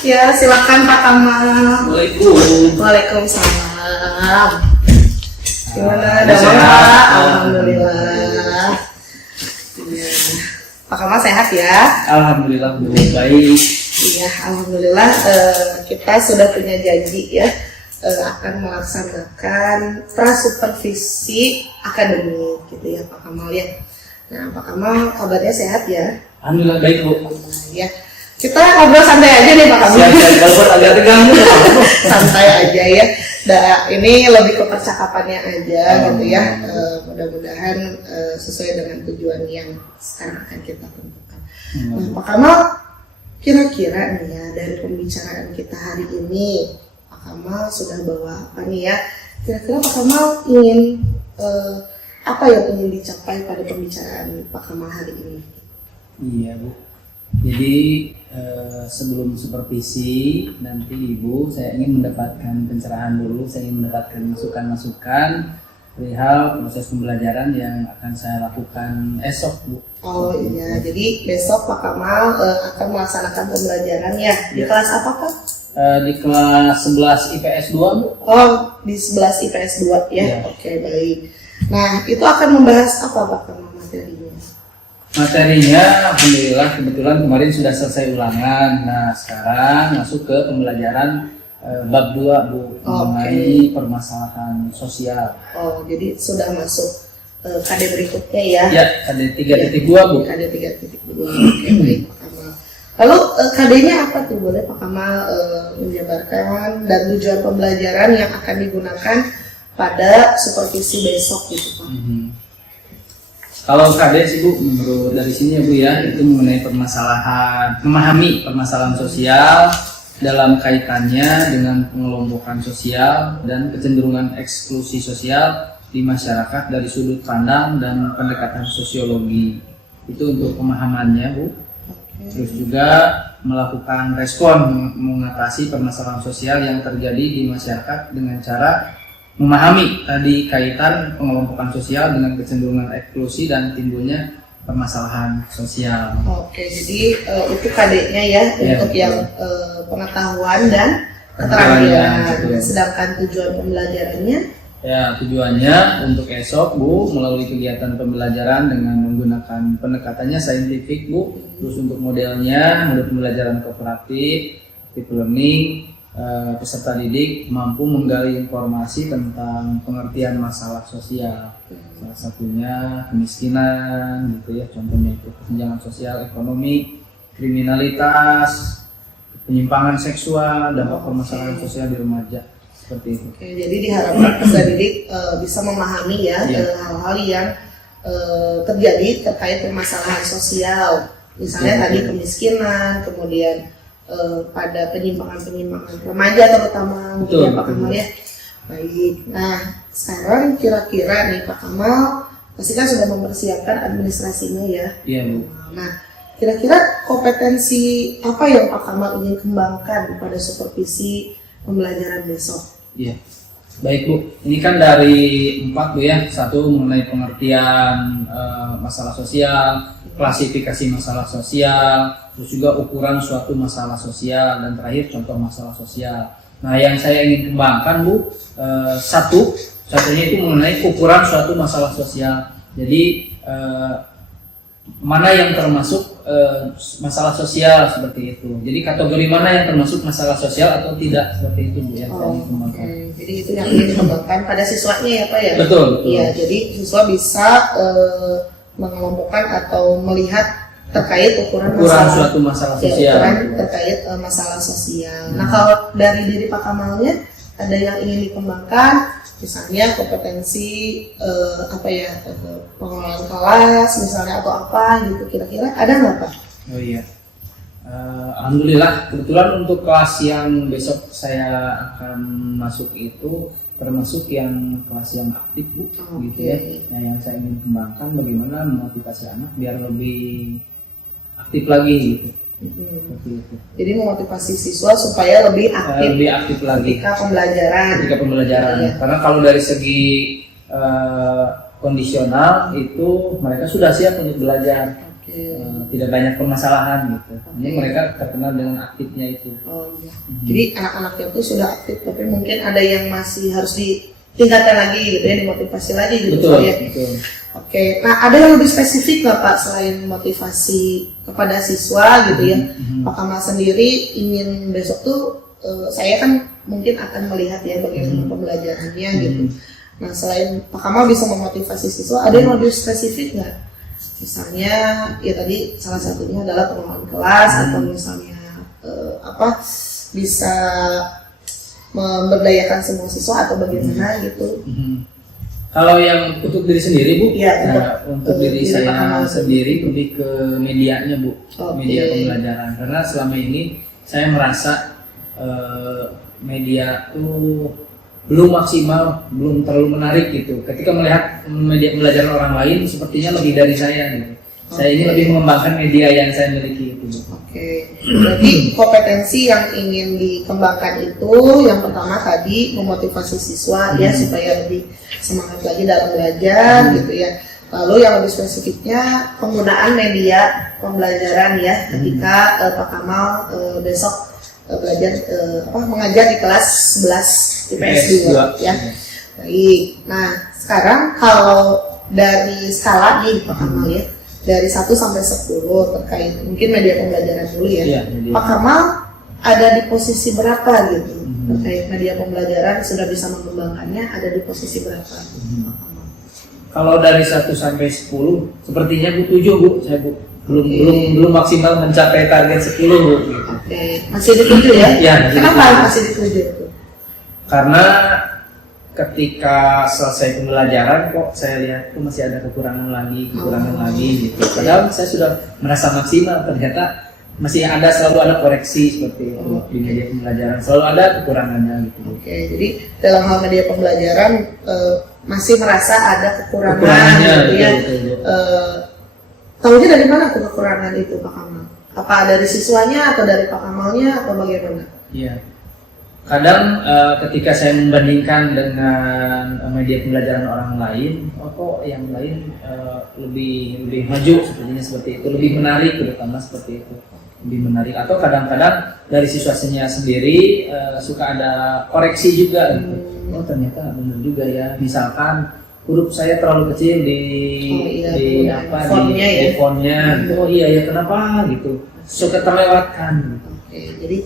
Ya, silakan Pak Kamal. Waalaikumsalam. Gimana? Ada Pak? Alhamdulillah. Ya. Pak Kamal sehat ya? Alhamdulillah Bu, baik. Iya, alhamdulillah kita sudah punya janji ya akan melaksanakan prasupervisi akademik gitu ya Pak Kamal ya. Nah Pak Kamal kabarnya sehat ya? Alhamdulillah baik Bu. Ya, kita ngobrol santai aja nih Pak Kamal. Siap, kalau agak tegang Bu. Santai aja ya. Ini lebih ke percakapannya aja gitu ya. Mudah-mudahan sesuai dengan tujuan yang sekarang akan kita tentukan. Nah Pak Kamal, kira-kira nih ya dari pembicaraan kita hari ini, Pak Kamal sudah bawa apa nih ya? Kira-kira Pak Kamal ingin apa yang ingin dicapai pada pembicaraan Pak Kamal hari ini? Iya Bu. Jadi sebelum supervisi nanti Ibu, saya ingin mendapatkan pencerahan dulu. Saya ingin mendapatkan masukan-masukan perihal proses pembelajaran yang akan saya lakukan esok Bu. Oh iya, jadi besok Pak Kamal akan melaksanakan pembelajaran ya. Di kelas apa Pak? Di kelas 11 IPS 2 Bu. Oh, di 11 IPS 2 ya. Ya. Oke, baik. Nah, itu akan membahas apa Pak Kamal materinya? Materinya alhamdulillah kebetulan kemarin sudah selesai ulangan. Nah, sekarang masuk ke pembelajaran bab 2 Bu, mengenai permasalahan sosial. Oh, jadi sudah masuk KD berikutnya ya? Ya, KD 3.2 Bu. KD 3.2. Oke, baik Pak Kamal. Lalu KD-nya apa tuh? Boleh Pak Kamal menjabarkan dan tujuan pembelajaran yang akan digunakan pada supervisi besok gitu Pak? Kalau KD sih Bu, menurut dari sini ya Bu ya, itu mengenai memahami permasalahan sosial dalam kaitannya dengan pengelompokan sosial dan kecenderungan eksklusi sosial di masyarakat dari sudut pandang dan pendekatan sosiologi. Itu untuk pemahamannya Bu. Terus juga melakukan respon mengatasi permasalahan sosial yang terjadi di masyarakat dengan cara memahami tadi kaitan pengelompokan sosial dengan kecenderungan eksklusi dan timbulnya permasalahan sosial. Oke, jadi itu KD-nya ya, untuk yang pengetahuan dan keterampilan. Sedangkan tujuan pembelajarannya? Ya, tujuannya untuk esok Bu, melalui kegiatan pembelajaran dengan menggunakan pendekatannya saintifik Bu. Terus untuk modelnya, model pembelajaran kooperatif, deep learning, peserta didik mampu menggali informasi tentang pengertian masalah sosial. Salah satunya kemiskinan gitu ya, contohnya itu kesenjangan sosial, ekonomi, kriminalitas, penyimpangan seksual, dampak permasalahan sosial di remaja, seperti itu. Oke, jadi diharapkan peserta didik bisa memahami ya hal-hal yang terjadi terkait permasalahan sosial, misalnya tadi kemiskinan, kemudian pada penyimpangan remaja terutama mungkin ya Pak Kamal ya. Baik, nah sekarang kira-kira nih Pak Kamal pasti kan sudah mempersiapkan administrasinya ya. Iya Bu. Nah kira-kira kompetensi apa yang Pak Kamal ingin kembangkan pada supervisi pembelajaran besok? Iya, baik Bu. Ini kan dari 4 Bu ya. Satu mengenai pengertian masalah sosial, klasifikasi masalah sosial, terus juga ukuran suatu masalah sosial, dan terakhir contoh masalah sosial. Nah, yang saya ingin kembangkan Bu, satunya itu mengenai ukuran suatu masalah sosial. Jadi mana yang termasuk masalah sosial seperti itu. Jadi kategori mana yang termasuk masalah sosial atau tidak, seperti itu Bu yang saya ingin kembangkan. Jadi itu yang ingin dikembangkan pada siswanya ya Pak ya? Betul. Iya, jadi siswa bisa mengelompokkan atau melihat terkait ukuran suatu masalah sosial. Terkait masalah sosial. Nah, kalau dari diri Pak Kamalnya ada yang ingin dikembangkan, misalnya kompetensi pengelolaan kelas misalnya atau apa gitu, kira-kira ada nggak Pak? Oh iya. Alhamdulillah kebetulan untuk kelas yang besok saya akan masuk itu termasuk yang kelas yang aktif Bu, gitu ya. Nah, yang saya ingin kembangkan bagaimana memotivasi anak biar lebih aktif lagi gitu. Seperti itu. Jadi memotivasi siswa supaya lebih aktif lagi ketika pembelajaran. Karena kalau dari segi kondisional itu mereka sudah siap untuk belajar. Tidak banyak permasalahan gitu. Ini mereka terkenal dengan aktifnya itu. Oh iya. Jadi anak-anaknya itu sudah aktif, tapi mungkin ada yang masih harus ditingkatkan lagi gitu ya, dimotivasi lagi gitu. Betul, ya. betul. Oke, nah ada yang lebih spesifik nggak Pak selain motivasi kepada siswa gitu ya? Pak Kamal sendiri ingin besok tuh saya kan mungkin akan melihat ya bagaimana pembelajarannya gitu. Nah selain Pak Kamal bisa memotivasi siswa, ada yang lebih spesifik nggak? Misalnya ya tadi salah satunya adalah pengelolaan kelas atau misalnya bisa memberdayakan semua siswa atau bagaimana gitu. Kalau yang untuk diri sendiri Bu, Ya, untuk diri saya sendiri lebih ke medianya Bu, media pembelajaran. Karena selama ini saya merasa media tuh belum maksimal, belum terlalu menarik gitu. Ketika melihat media pembelajaran orang lain, sepertinya lebih dari saya gitu. Saya ini lebih mengembangkan media yang saya miliki itu. Oke, berarti kompetensi yang ingin dikembangkan itu yang pertama tadi memotivasi siswa ya supaya lebih semangat lagi dalam belajar gitu ya. Lalu yang lebih spesifiknya penggunaan media pembelajaran ya ketika Pak Kamal besok belajar mengajar di kelas 11 IPS 2 ya. Baik. Nah, sekarang kalau dari skala nih Pak Kamal ya, dari 1 sampai 10 terkait mungkin media pembelajaran dulu ya. Pak Kamal ada di posisi berapa gitu? Terkait media pembelajaran sudah bisa mengembangkannya ada di posisi berapa? Pak Kamal? Kalau dari 1 sampai 10 sepertinya Bu 7 Bu, saya Bu. Belum maksimal mencapai target 10 Bu gitu. Oke, masih di 7 ya? Ya, kenapa masih di 7 itu? Karena ketika selesai pembelajaran kok saya lihat itu masih ada kekurangan lagi gitu. Padahal saya sudah merasa maksimal, ternyata masih selalu ada koreksi seperti itu di media pembelajaran, selalu ada kekurangannya gitu. Oke, jadi dalam hal media pembelajaran masih merasa ada kekurangannya gitu ya. Tahunya dari mana tuh kekurangan itu Pak Kamal? Apa dari siswanya atau dari Pak Kamalnya atau bagaimana? Iya. Kadang ketika saya membandingkan dengan media pembelajaran orang lain, kok yang lain lebih maju seperti itu, lebih menarik terutama seperti itu, lebih menarik. Atau kadang-kadang dari siswanya sendiri suka ada koreksi juga. Gitu. Oh ternyata benar juga ya. Misalkan huruf saya terlalu kecil di fontnya. Oh iya ya kenapa gitu. Suka terlewatkan. Oke, jadi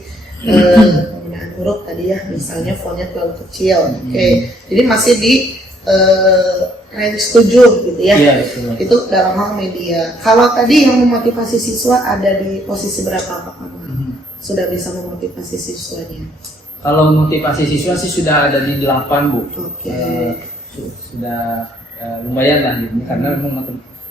penggunaan huruf tadi ya, misalnya fontnya terlalu kecil. Oke, jadi masih di range 7 gitu ya. Iya, itu dalam hal media. Kalau tadi yang memotivasi siswa ada di posisi berapa Pak Kamal? Sudah bisa memotivasi siswanya? Kalau motivasi siswa sih sudah ada di 8 Bu. Oke. Sudah lumayan lah gitu, karena memang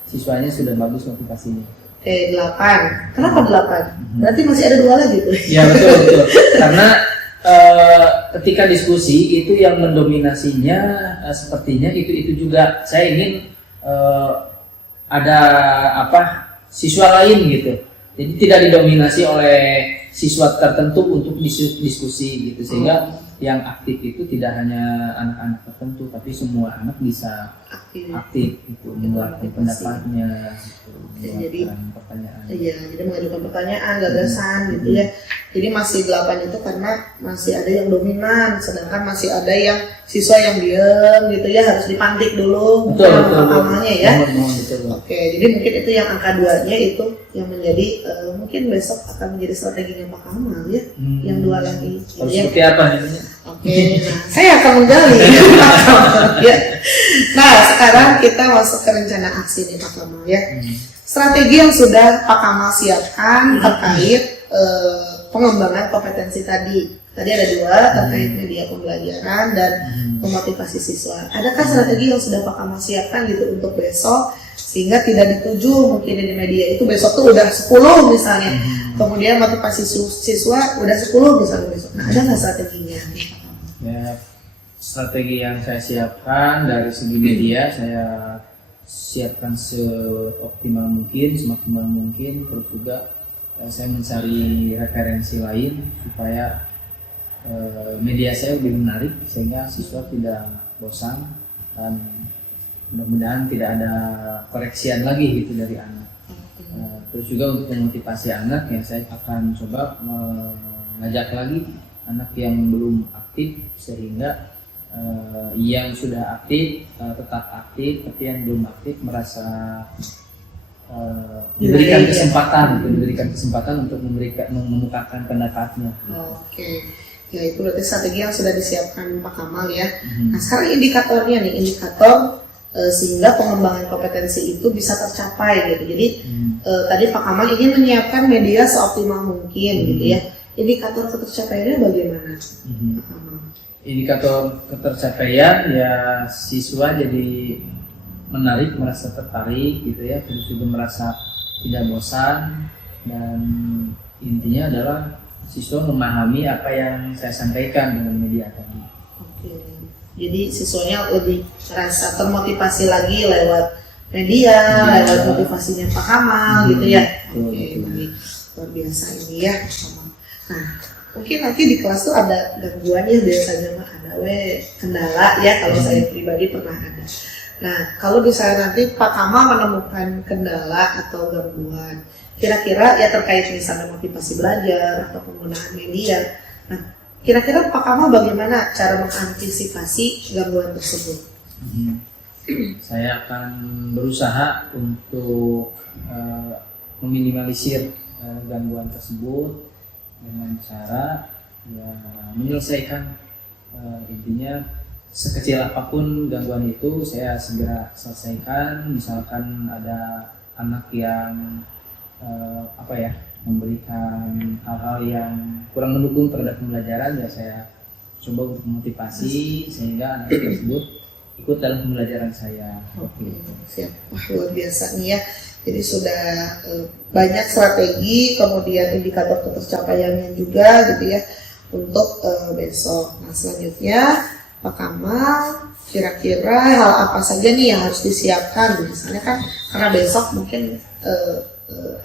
siswanya sudah bagus motivasinya. Oke, 8. Kenapa 8? Berarti masih ada 2 lagi tuh. Iya betul. Karena ketika diskusi itu yang mendominasinya sepertinya itu juga saya ingin ada siswa lain gitu. Jadi tidak didominasi oleh siswa tertentu untuk diskusi gitu, sehingga yang aktif itu tidak hanya anak-anak tertentu tapi semua anak bisa aktif gitu, mengeluarkan pendapatnya gitu, mengeluarkan pertanyaan. Iya, jadi mengajukan pertanyaan, gagasan gitu ya. Jadi masih 8 itu karena masih ada yang dominan, sedangkan masih ada yang siswa yang diam gitu ya, harus dipantik dulu pemahamannya ya. Oke, jadi mungkin itu yang angka 2-nya itu yang menjadi mungkin besok akan menjadi strateginya Pak Kamal ya, yang 2 lagi. Harus seperti apa ini? Oke, nah saya akan menggali. Ya. Nah, sekarang kita masuk ke rencana aksi nih Pak Kamal ya. Strategi yang sudah Pak Kamal siapkan terkait pengembangan kompetensi tadi. Tadi ada 2 terkait media pembelajaran dan memotivasi siswa. Adakah strategi yang sudah Pak Kamal siapkan gitu untuk besok sehingga tidak dituju mungkin di media itu besok tuh udah 10 misalnya. Kemudian motivasi siswa udah 10 misalnya besok. Nah, ada nggak strateginya? Ya, strategi yang saya siapkan dari segi media saya siapkan seoptimal mungkin, semaksimal mungkin, terus juga saya mencari referensi lain supaya media saya lebih menarik sehingga siswa tidak bosan dan mudah-mudahan tidak ada koreksian lagi gitu dari anak. Terus juga untuk memotivasi anak ya saya akan coba mengajak lagi anak yang belum aktif sehingga yang sudah aktif tetap aktif, tapi yang belum aktif merasa diberikan kesempatan untuk memukakan pendapatnya. Oke. Ya itu berarti strategi yang sudah disiapkan Pak Kamal ya. Nah sekarang indikatornya nih, indikator sehingga pengembangan kompetensi itu bisa tercapai gitu. Jadi tadi Pak Kamal ingin menyiapkan media seoptimal mungkin gitu ya. Indikator ketercapaiannya bagaimana Pak Kamal? Indikator ketercapaian ya siswa jadi menarik, merasa tertarik gitu ya, terus juga merasa tidak bosan, dan intinya adalah siswa memahami apa yang saya sampaikan dengan media tadi. Oke. Jadi siswanya lebih merasa termotivasi lagi lewat media, lewat motivasinya Pak Kamal gitu ya. Oke, luar biasa ini ya Pak Kamal. Nah, mungkin nanti di kelas tuh ada gangguan ya, biasanya mah ada kendala ya, kalau saya pribadi pernah ada. Nah, kalau misalnya nanti Pak Kamal menemukan kendala atau gangguan, kira-kira ya terkait misalnya motivasi belajar atau penggunaan media. Nah, kira-kira Pak Kamal bagaimana cara mengantisipasi gangguan tersebut? Saya akan berusaha untuk meminimalisir gangguan tersebut dengan cara ya menyelesaikan, intinya sekecil apapun gangguan itu saya segera selesaikan. Misalkan ada anak yang memberikan hal-hal yang kurang mendukung terhadap pembelajaran, ya saya coba untuk memotivasi sehingga anak tersebut ikut dalam pembelajaran saya. Siap, wah luar biasa nih ya. Jadi sudah banyak strategi, kemudian indikator ketercapaiannya juga gitu ya untuk besok. Nah selanjutnya Pak Kamal, kira-kira hal apa saja nih yang harus disiapkan? Misalnya kan karena besok mungkin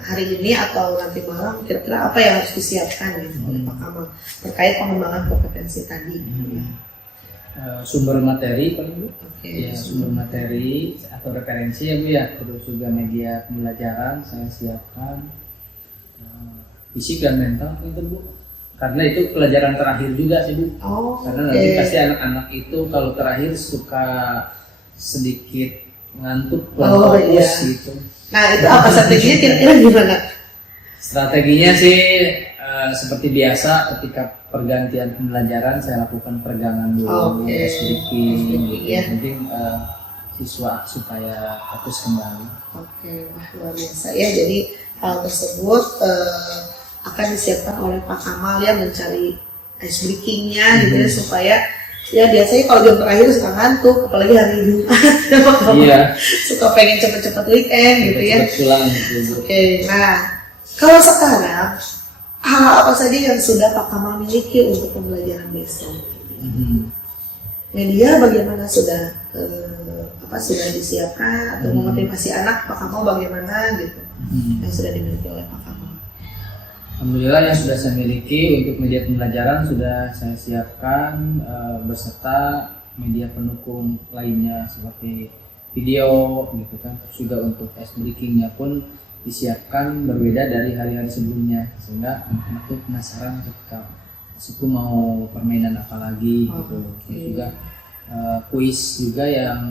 hari ini atau nanti malam, kira-kira apa yang harus disiapkan gitu oleh Pak Kamal terkait pengembangan kompetensi tadi? Sumber materi paling Bu. Ya, sumber materi atau referensi ya Bu ya, terus juga media pembelajaran saya siapkan, fisik dan mental itu Bu, karena itu pelajaran terakhir juga sih Bu. Karena nanti pasti anak-anak itu kalau terakhir suka sedikit ngantuk, fokus gitu. Nah itu apa strateginya, kira-kira gimana? Strateginya sih seperti biasa, ketika pergantian pembelajaran saya lakukan peregangan dulu, sedikit, penting siswa supaya fokus kembali. Wah luar biasa ya. Jadi hal tersebut akan disiapkan oleh Pak Kamal ya, mencari ice breakingnya gitu ya, supaya ya biasanya kalau jam terakhir suka ngantuk, apalagi hari Jumat, suka pengen cepet-cepet weekend gitu ya. Pulang gitu. Nah kalau sekarang hal apa saja yang sudah Pak Kamal miliki untuk pembelajaran besok? Media bagaimana, sudah sudah disiapkan atau memotivasi anak Pak Kamal bagaimana gitu yang sudah dimiliki oleh Pak Kamal? Alhamdulillah yang sudah saya miliki untuk media pembelajaran sudah saya siapkan, beserta media pendukung lainnya seperti video gitu kan. Terus juga untuk ice breakingnya pun disiapkan berbeda dari hari-hari sebelumnya, sehingga anak-anak itu penasaran ketika masuk mau permainan apa lagi gitu. Terus juga kuis juga yang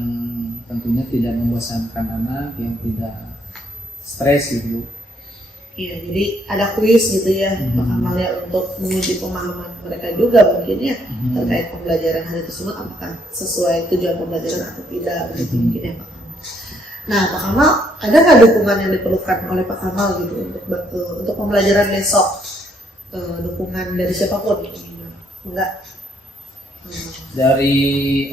tentunya tidak membosankan anak, yang tidak stres gitu. Iya, jadi ada kuis gitu ya Pak Kamal ya, untuk menguji pemahaman mereka juga mungkin ya terkait pembelajaran hari tersebut, apakah sesuai tujuan pembelajaran atau tidak begitu mungkin ya Pak Kamal. Nah Pak Kamal, ada nggak dukungan yang diperlukan oleh Pak Kamal gitu untuk pembelajaran besok? Dukungan dari siapapun gitu? Enggak? Dari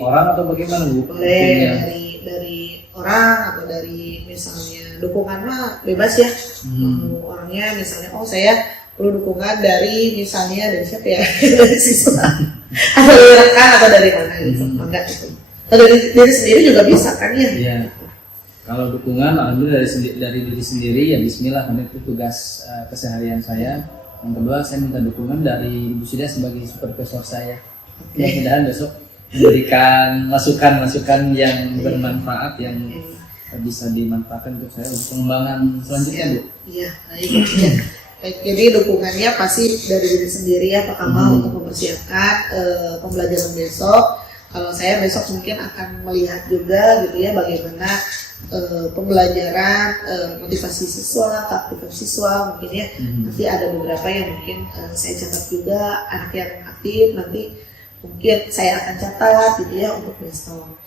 orang atau bagaimana Bu? Boleh dari orang atau dari misalnya dukungan mah bebas ya. Orangnya misalnya saya perlu dukungan dari misalnya dari siapa ya? Dari siswa atau dari rekan atau dari mana gitu. Enggak gitu. Atau dari diri sendiri juga bisa kan ya? Iya. Kalau dukungan alhamdulillah dari diri sendiri ya bismillah, karena itu tugas keseharian saya. Yang kedua, saya minta dukungan dari Ibu Sida sebagai supervisor saya. Mudah-mudahan besok memberikan masukan-masukan yang bermanfaat, yang bisa dimanfaatkan untuk saya untuk pengembangan selanjutnya Bu. Iya, baik. Ya. Baik, jadi dukungannya pasti dari diri sendiri ya Pak Kamal untuk mempersiapkan pembelajaran besok. Kalau saya besok mungkin akan melihat juga gitu ya bagaimana pembelajaran motivasi siswa, keaktifan siswa mungkin ya. Nanti ada beberapa yang mungkin saya catat juga, anak yang aktif nanti mungkin saya akan catat gitu ya untuk besok.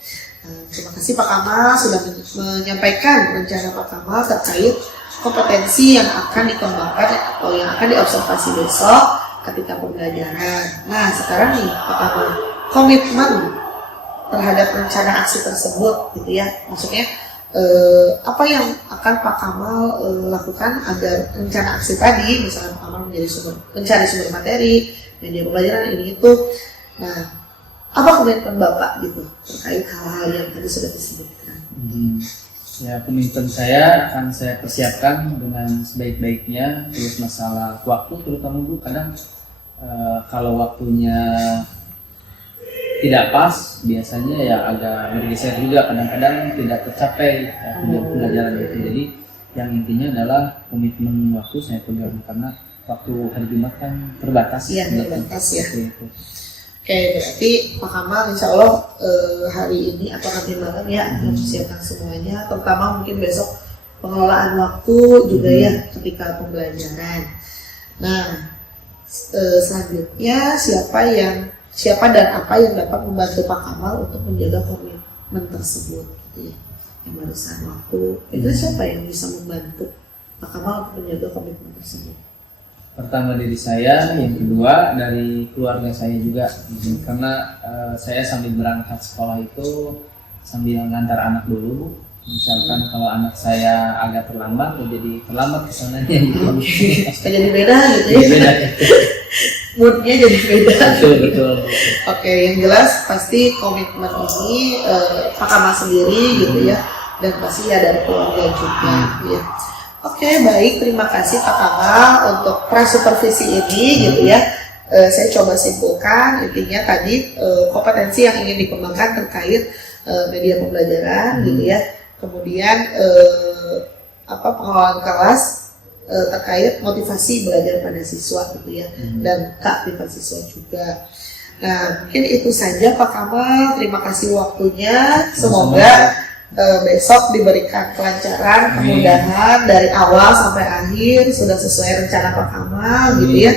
Terima kasih Pak Kamal sudah menyampaikan rencana Pak Kamal terkait kompetensi yang akan dikembangkan atau yang akan diobservasi besok ketika pembelajaran. Nah sekarang nih Pak Kamal, komitmen terhadap rencana aksi tersebut gitu ya, maksudnya apa yang akan Pak Kamal lakukan agar rencana aksi tadi, misalnya Pak Kamal mencari sumber materi, media pembelajaran ini itu, nah apa komitmen Bapak gitu terkait hal-hal yang tadi sudah disebutkan? Ya, komitmen saya akan saya persiapkan dengan sebaik-baiknya. Terus masalah waktu terutama Bu, kadang kalau waktunya tidak pas biasanya ya agak bergeser juga, kadang-kadang tidak tercapai pembelajaran itu. Jadi yang intinya adalah komitmen waktu saya pegang karena waktu hari Jumat kan terbatas. Iya, terbatas ya. Itu. Oke, berarti Pak Kamal insya Allah hari ini atau nanti malam ya akan mempersiapkan semuanya, terutama mungkin besok pengelolaan waktu juga ya ketika pembelajaran. Nah, selanjutnya siapa dan apa yang dapat membantu Pak Kamal untuk menjaga komitmen tersebut gitu ya. Yang barusan waktu itu siapa yang bisa membantu Pak Kamal untuk menjaga komitmen tersebut? Pertama diri saya, yang kedua dari keluarga saya juga, karena saya sambil berangkat sekolah itu sambil ngantar anak dulu. Misalkan kalau anak saya agak terlambat, jadi terlambat kesananya gitu. Jadi beda gitu ya. Beda. Moodnya jadi beda. Betul. Oke, yang jelas pasti komitmen ini Pak Kamal sendiri gitu ya, dan pasti ya dari keluarga juga ya. Oke, baik, terima kasih Pak Kamal untuk prasupervisi ini gitu ya. Saya coba simpulkan intinya tadi kompetensi yang ingin dikembangkan terkait media pembelajaran gitu ya. Kemudian pengelolaan kelas terkait motivasi belajar pada siswa gitu ya, dan keaktifan siswa juga. Nah, mungkin itu saja Pak Kamal. Terima kasih waktunya. Semoga besok diberikan kelancaran, kemudahan dari awal sampai akhir sudah sesuai rencana Pak Kamal gitu ya.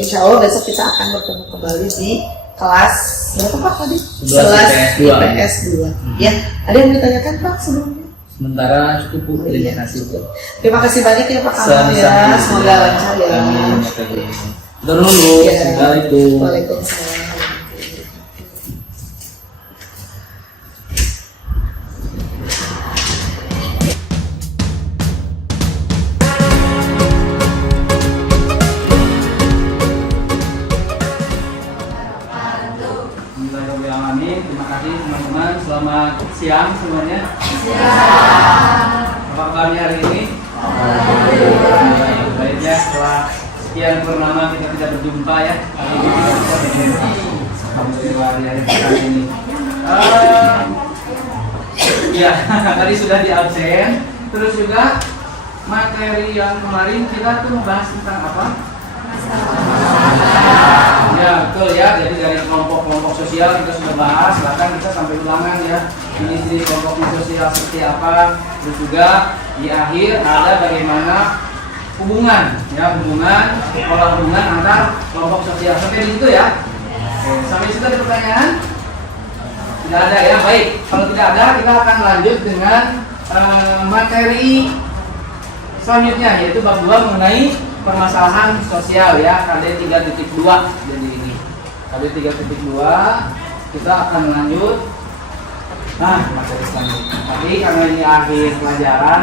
Insya Allah besok kita akan bertemu kembali di kelas berapa Pak tadi? 11 IPS 2. Ya, ada yang ditanyakan Pak sebelumnya? Sementara cukup Bu, terima kasih. Terima kasih banyak ya Pak Kamal ya. Semoga lancar ya. Amin. Terus dulu. Assalamualaikum. Waalaikumsalam. Terima kasih teman-teman, selamat siang semuanya. Apa kabarnya hari ini? Baiknya setelah sekian purnama kita tidak berjumpa ya. Hari ini kita berjumpa di hari ini. Ya, tadi sudah di absen. Terus juga materi yang kemarin kita tuh membahas tentang apa? Ya betul ya, jadi dari kelompok-kelompok sosial kita sudah bahas, bahkan kita sampai ulangan ya jenis kelompok sosial seperti apa. Terus juga di akhir ada bagaimana hubungan pola hubungan antar kelompok sosial. Sampai di situ ya. Oke, sampai situ ada pertanyaan? Tidak ada ya, baik. Kalau tidak ada, kita akan lanjut dengan materi selanjutnya, yaitu bab 2 mengenai permasalahan sosial ya, KD 3.2. Jadi ini KD 3.2 kita akan lanjut. Nah, materi selanjutnya. Tapi karena ini akhir pelajaran,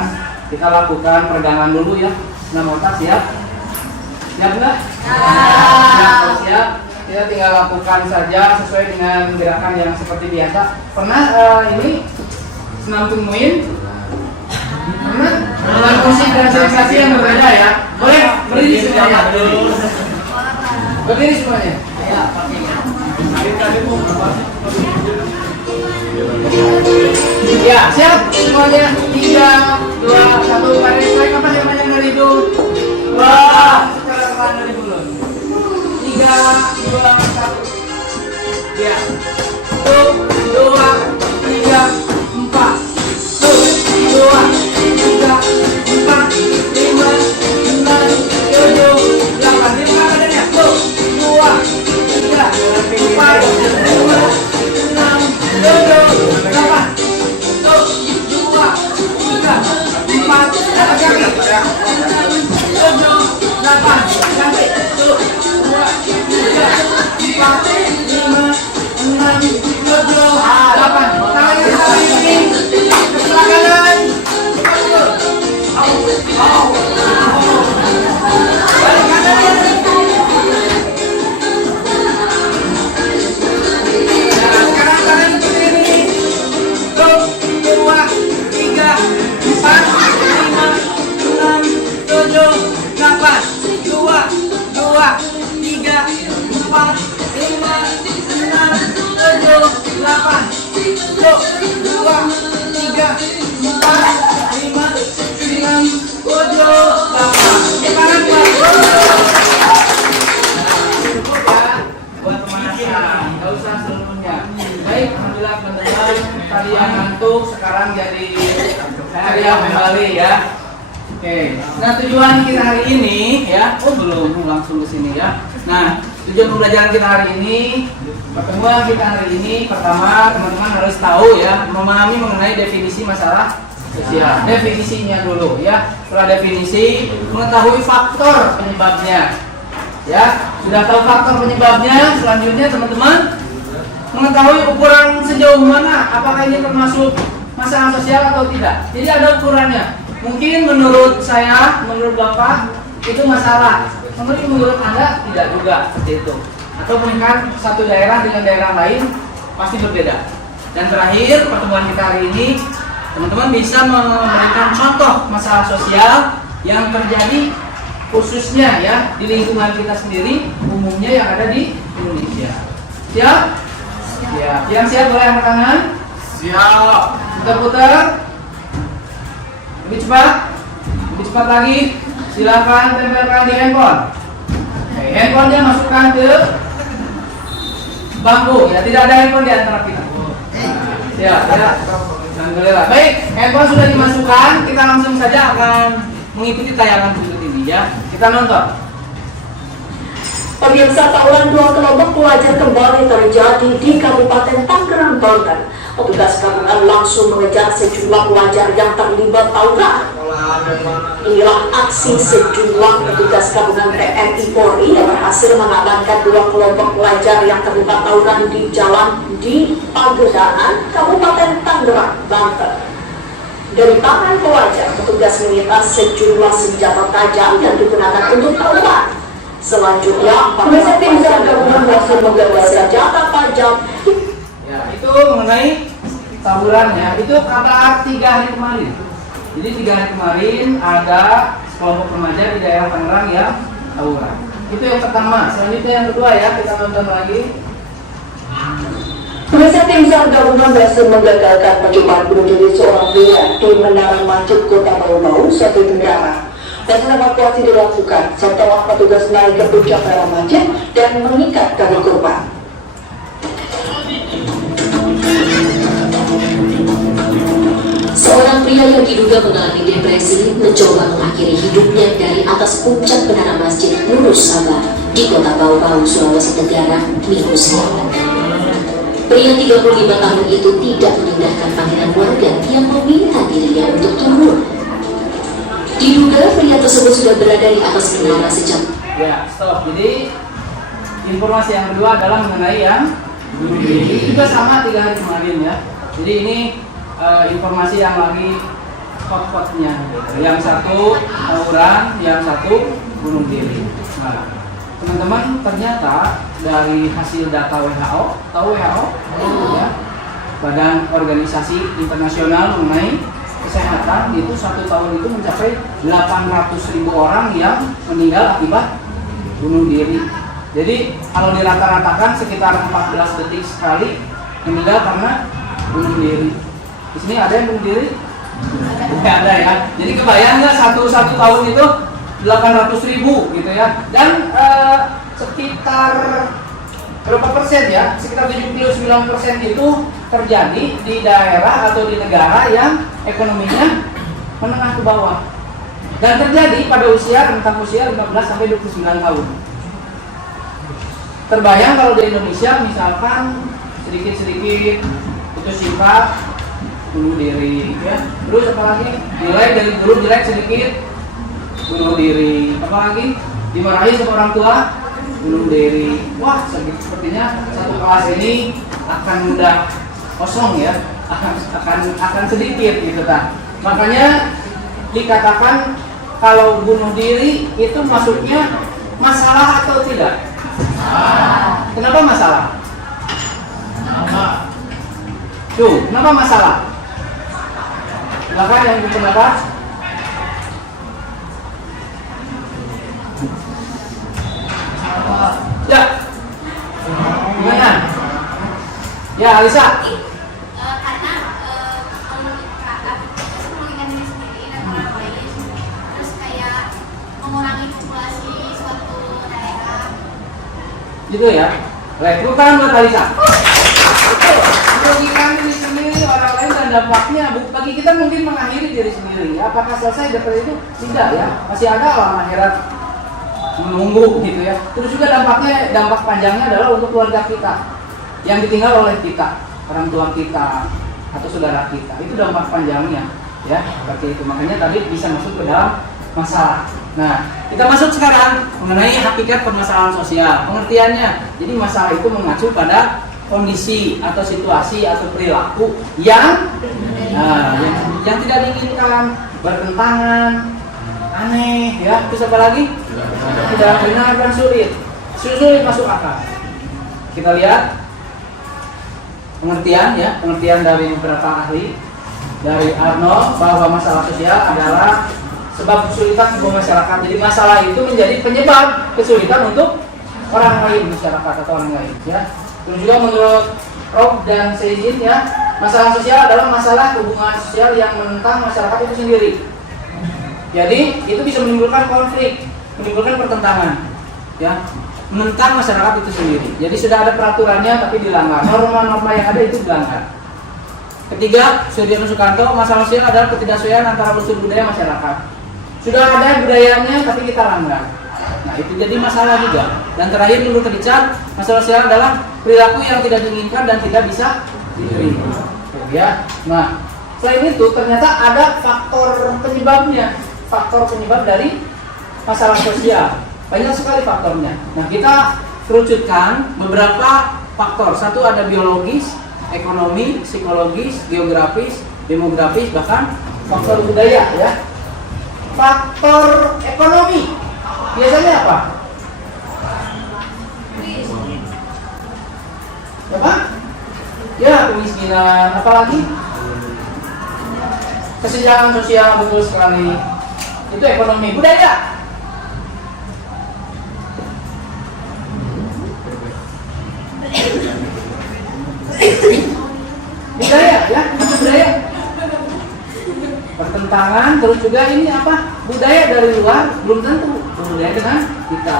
kita lakukan peregangan dulu ya. Nah, otak siap? Siap enggak? Siap. Kalau siap, kita tinggal lakukan saja sesuai dengan gerakan yang seperti biasa. Pernah ini senam tungguin? Pernah? Dengan musik dan sensasi yang berbeda ya. Boleh berdiri semuanya. Berdiri semuanya. Ya, siap semuanya. 3, 2, 1. Tarik nafas yang panjang dari hidung. Wah, secara pelan dari mulut. 3, 2, 1. Ya. 1, 2, 3, 4. 1, 2, 3, 4, 5, 6, 7, 8. Di mana badannya? 1, 2, 3, 4, 5, 6, 7, 8. 1, 2, 3, 4, 7, 8. Cantik. 1, 2, 3, 4, 5, 6, 7, 8. Tangannya saling ke sebelah kanan. Balik kanan. Nah, sekarang tangan seperti ini. 1, 2, 3, 4, 5, 6, 7, 8. 2, 2, 3, 4, 5, 6, 7, 8. 1, 2, 3, 4, 5, 6, 7, 8. Sekarang cukup ya buat pemanasan, nggak usah seluruhnya. Baik, alhamdulillah teman-teman, kalian ngantuk sekarang jadi ceria kembali ya. Oke, nah tujuan kita hari ini ya, belum langsung ke sini ya. Nah, tujuan pembelajaran kita hari ini, pertemuan kita hari ini, pertama teman-teman harus tahu ya, memahami mengenai definisi masalah sosial. Definisinya dulu ya. Setelah definisi, mengetahui faktor penyebabnya. Ya, sudah tahu faktor penyebabnya, selanjutnya teman-teman mengetahui ukuran sejauh mana apakah ini termasuk masalah sosial atau tidak. Jadi ada ukurannya. Mungkin menurut saya, menurut Bapak itu masalah. Mungkin menurut Anda tidak juga seperti itu. Atau mungkin satu daerah dengan daerah lain pasti berbeda. Dan terakhir pertemuan kita hari ini, teman-teman bisa memberikan contoh masalah sosial yang terjadi khususnya ya di lingkungan kita sendiri, umumnya yang ada di Indonesia. Siap? Ya, yang siap boleh angkat tangan. Siap. Putar-putar. Lebih cepat lagi. Silakan tempelkan di handphone. Oke, handphonenya masukkan ke bangku. Ya, tidak ada handphone di antara kita. Ya. Alhamdulillah. Baik, handphone sudah dimasukkan. Kita langsung saja akan mengikuti tayangan berikut ini ya. Kita nonton. Pemirsa, tawuran dua kelompok pelajar kembali terjadi di Kabupaten Tangerang, Banten. Petugas gabungan langsung mengejar sejumlah pelajar yang terlibat tawuran. Inilah aksi sejumlah petugas gabungan TNI Polri yang berhasil mengamankan dua kelompok pelajar yang terlibat tawuran di jalan di Pagedangan, Kabupaten Tangerang, Banten. Dari tangan pelajar, petugas menyita sejumlah senjata tajam yang digunakan untuk tawuran. Selanjutnya, petugas gabungan berhasil menggagal senjata tajam. Ya, itu mengenai tawurannya. Itu kabar 3 hari kemarin. Jadi 3 hari kemarin ada kelompok remaja di daerah Tangerang yang tawuran. Itu yang pertama. Selanjutnya yang kedua ya, kita nonton lagi. Pemirsa, tim SAR gabungan berhasil menggagalkan percobaan bunuh diri seorang pria di Menara Masjid Kota Bau-Bau, Sulawesi Tenggara. Dan evakuasi dilakukan setelah petugas naik ke puncak Menara Masjid dan mengikat kaki korban. Seorang pria yang diduga mengalami depresi mencoba mengakhiri hidupnya dari atas puncak menara Masjid Nurus Sabah di Kota Bau-Bau, Sulawesi Tenggara, Minggu siang. Pria 35 tahun itu tidak mengindahkan panggilan warga yang meminta dirinya untuk turun. Diduga pria tersebut sudah berada di atas menara sejak. Ya, stop. Jadi informasi yang kedua adalah mengenai yang ini juga sama 3 hari kemarin ya. Jadi ini informasi yang lagi hot-hotnya. Yang satu tawuran, yang satu bunuh diri. Nah, teman-teman, ternyata dari hasil data WHO, tahu WHO? Ya, Badan Organisasi Internasional mengenai Kesehatan, itu 1 tahun itu mencapai 800.000 orang yang meninggal akibat bunuh diri. Jadi kalau dirata-ratakan sekitar 14 detik sekali meninggal karena bunuh diri. Di sini ada yang bunuh diri? Tidak ada ya. Jadi kebayang nggak satu tahun itu 800.000 gitu ya. Dan sekitar berapa persen ya? Sekitar 79% itu terjadi di daerah atau di negara yang ekonominya menengah ke bawah. Dan terjadi pada rentang usia 15 sampai 29 tahun. Terbayang kalau di Indonesia misalkan sedikit-sedikit putus sifat, bunuh diri ya. Terus apa lagi? Nilai dari guru jelek sedikit, bunuh diri. Apa lagi? Dimarahi sama orang tua, bunuh diri. Wah, sepertinya satu kelas ini akan mudah kosong ya. Akan sedikit gitu kan. Makanya dikatakan kalau bunuh diri itu masuknya masalah atau tidak? Kenapa masalah? Tuh, kenapa masalah? Silakan yang berpendapat. Ya, gimana? Ya, Alisa. Karena mengingat diri sendiri dan orang lain, terus kayak mengurangi populasi suatu daerah. Gitu ya. Rekrutan buat Alisa. Betul. Merugikan diri sendiri, orang lain, dan dampaknya bagi kita mungkin mengakhiri diri sendiri. Apakah selesai dari itu? Tidak ya. Masih ada alam akhirat menunggu gitu ya. Terus juga dampak panjangnya adalah untuk keluarga kita yang ditinggal oleh kita, orang tua kita atau saudara kita. Itu dampak panjangnya ya, seperti itu. Makanya tadi bisa masuk ke dalam masalah. Nah, kita masuk sekarang mengenai hakikat permasalahan sosial. Pengertiannya, jadi masalah itu mengacu pada kondisi atau situasi atau perilaku yang tidak diinginkan, bertentangan, aneh ya. Terus apa lagi? Tidak benar dan sulit masuk akal. Kita lihat pengertian ya, pengertian dari beberapa ahli. Dari Arnold, bahwa masalah sosial adalah sebab kesulitan sebuah masyarakat. Jadi masalah itu menjadi penyebab kesulitan untuk orang lain, masyarakat atau orang lain ya. Terus juga menurut Rob dan Seijin ya, masalah sosial adalah masalah hubungan sosial yang menentang masyarakat itu sendiri. Jadi itu bisa menimbulkan konflik, menimbulkan pertentangan ya, menentang masyarakat itu sendiri. Jadi sudah ada peraturannya tapi dilanggar, norma-norma yang ada itu dilanggar. Ketiga, Sudirman Sukanto, masalah sosial adalah ketidaksesuaian antara unsur budaya masyarakat. Sudah ada budayanya tapi kita langgar. Nah, itu jadi masalah juga. Dan terakhir menurut Richard, masalah sosial adalah perilaku yang tidak diinginkan dan tidak bisa diterima. Ya. Nah, selain itu ternyata ada faktor penyebabnya, faktor penyebab dari masalah sosial. Banyak sekali faktornya. Nah, kita kerucutkan beberapa faktor. Satu ada biologis, ekonomi, psikologis, geografis, demografis, bahkan faktor budaya ya. Faktor ekonomi biasanya apa? Apa? Ya, kemiskinan, apalagi? Kesenjangan sosial, betul sekali. Itu ekonomi. Budaya. Budaya ya, budaya. Pertentangan, terus juga ini apa? Budaya dari luar belum tentu budaya dengan kita.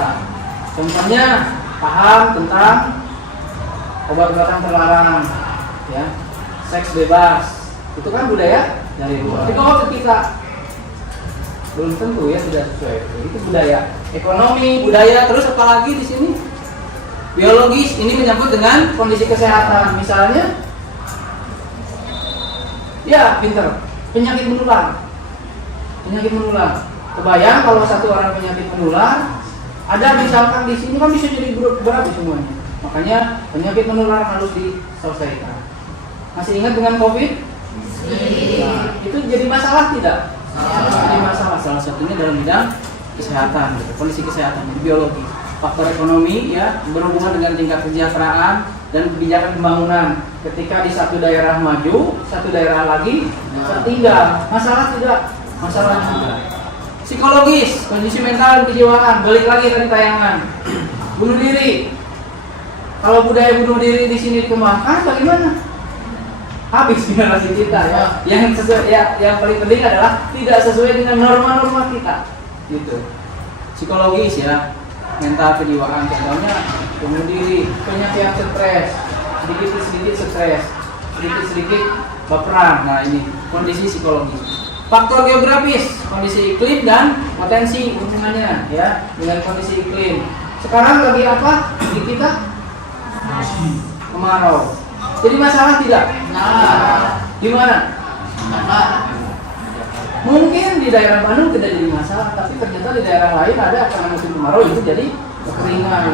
Contohnya paham tentang obat-obatan terlarang, ya, seks bebas, itu kan budaya dari luar. Tapi kalau kita belum tentu ya sudah sesuai. Itu budaya. Ekonomi, budaya, terus apalagi di sini? Biologis, ini menyangkut dengan kondisi kesehatan. Misalnya, ya pinter, penyakit menular. Penyakit menular. Kebayang kalau satu orang penyakit menular, ada misalkan di sini kan bisa jadi berat semuanya. Makanya penyakit menular harus diselesaikan. Masih ingat dengan COVID? Nah, itu jadi masalah tidak? Jadi masalah. Salah satunya dalam bidang kesehatan, gitu. Kondisi kesehatan, biologi. Faktor ekonomi ya berhubungan dengan tingkat kesejahteraan dan kebijakan pembangunan. Ketika di satu daerah maju, satu daerah lagi tertinggal. Masalah tidak? Masalah juga. Psikologis, kondisi mental dan kejiwaan. Balik lagi dari tayangan. Bunuh diri. Kalau budaya bunuh diri di sini dikembangkan, bagaimana? Habis generasi kita ya. Yang sesuai, yang paling penting adalah tidak sesuai dengan norma-norma kita. Gitu. Psikologis ya, mental kejiwaan, contohnya bunuh diri, penyakit yang stres, sedikit stres, sedikit baperan. Nah ini kondisi psikologis. Faktor geografis, kondisi iklim dan potensi hubungannya ya dengan kondisi iklim. Sekarang lagi apa di kita? Kemarau. Jadi masalah tidak? Nah, gimana? Mungkin di daerah Bandung tidak jadi masalah, tapi ternyata di daerah lain ada karena musim kemarau itu jadi kekeringan.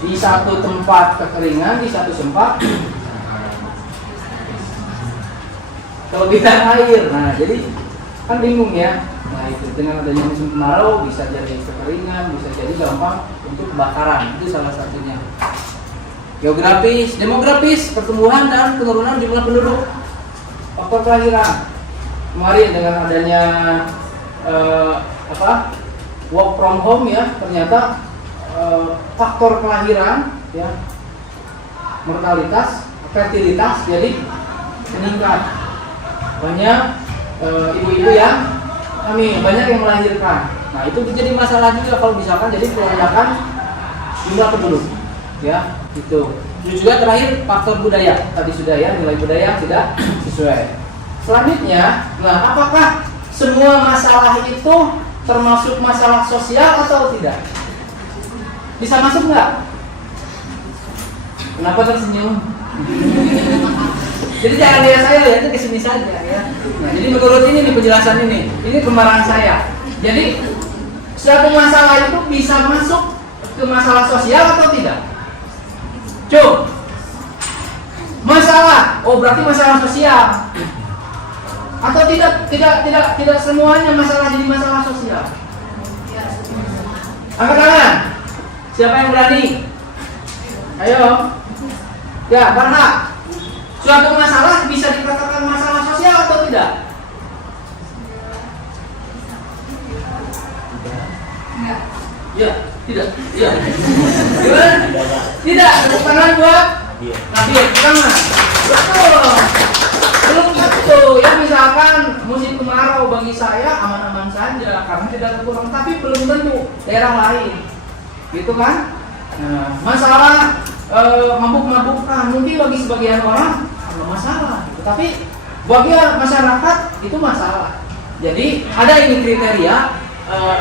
Di satu tempat kekeringan, di satu tempat kelebihan air. Nah, jadi kan bingung ya. Nah, itu dengan adanya musim kemarau bisa jadi kekeringan, bisa jadi gampang untuk kebakaran. Itu salah satunya. Geografis, demografis, pertumbuhan dan penurunan jumlah penduduk. Faktor kelahiran. Kemarin dengan adanya work from home ya, ternyata faktor kelahiran ya, mortalitas, fertilitas jadi meningkat. Banyak ibu-ibu yang hamil, banyak yang melahirkan. Nah, itu menjadi masalah juga kalau misalkan jadi pelonjakan jumlah penduduk. Ya, itu. Terus juga terakhir faktor budaya. Tadi sudah ya, nilai budaya tidak sesuai. Selanjutnya, nah apakah semua masalah itu termasuk masalah sosial atau tidak? Bisa masuk nggak? Kenapa tersenyum? Jadi jangan lihat saya ya, itu kesini saja ya. Nah, jadi menurut ini nih penjelasan ini kemarahan saya. Jadi suatu masalah itu bisa masuk ke masalah sosial atau tidak? Cuk, masalah, oh berarti masalah sosial, atau tidak semuanya masalah jadi masalah sosial. Angkat tangan, siapa yang berani? Ayo, ya Farha, suatu masalah bisa dikatakan masalah sosial atau tidak? Enggak. Ya, tidak. Iya. Gimana? Tidak. Tepuk tangan buat Nabi. Tangan. Betul. Belum tentu. Ya misalkan musim kemarau bagi saya aman-aman saja karena tidak terkurang. Tapi belum tentu daerah lain. Gitu kan? Nah, masalah mabuk-mabukan mungkin bagi sebagian orang ada masalah. Gitu. Tapi bagi masyarakat itu masalah. Jadi ada ini kriteria.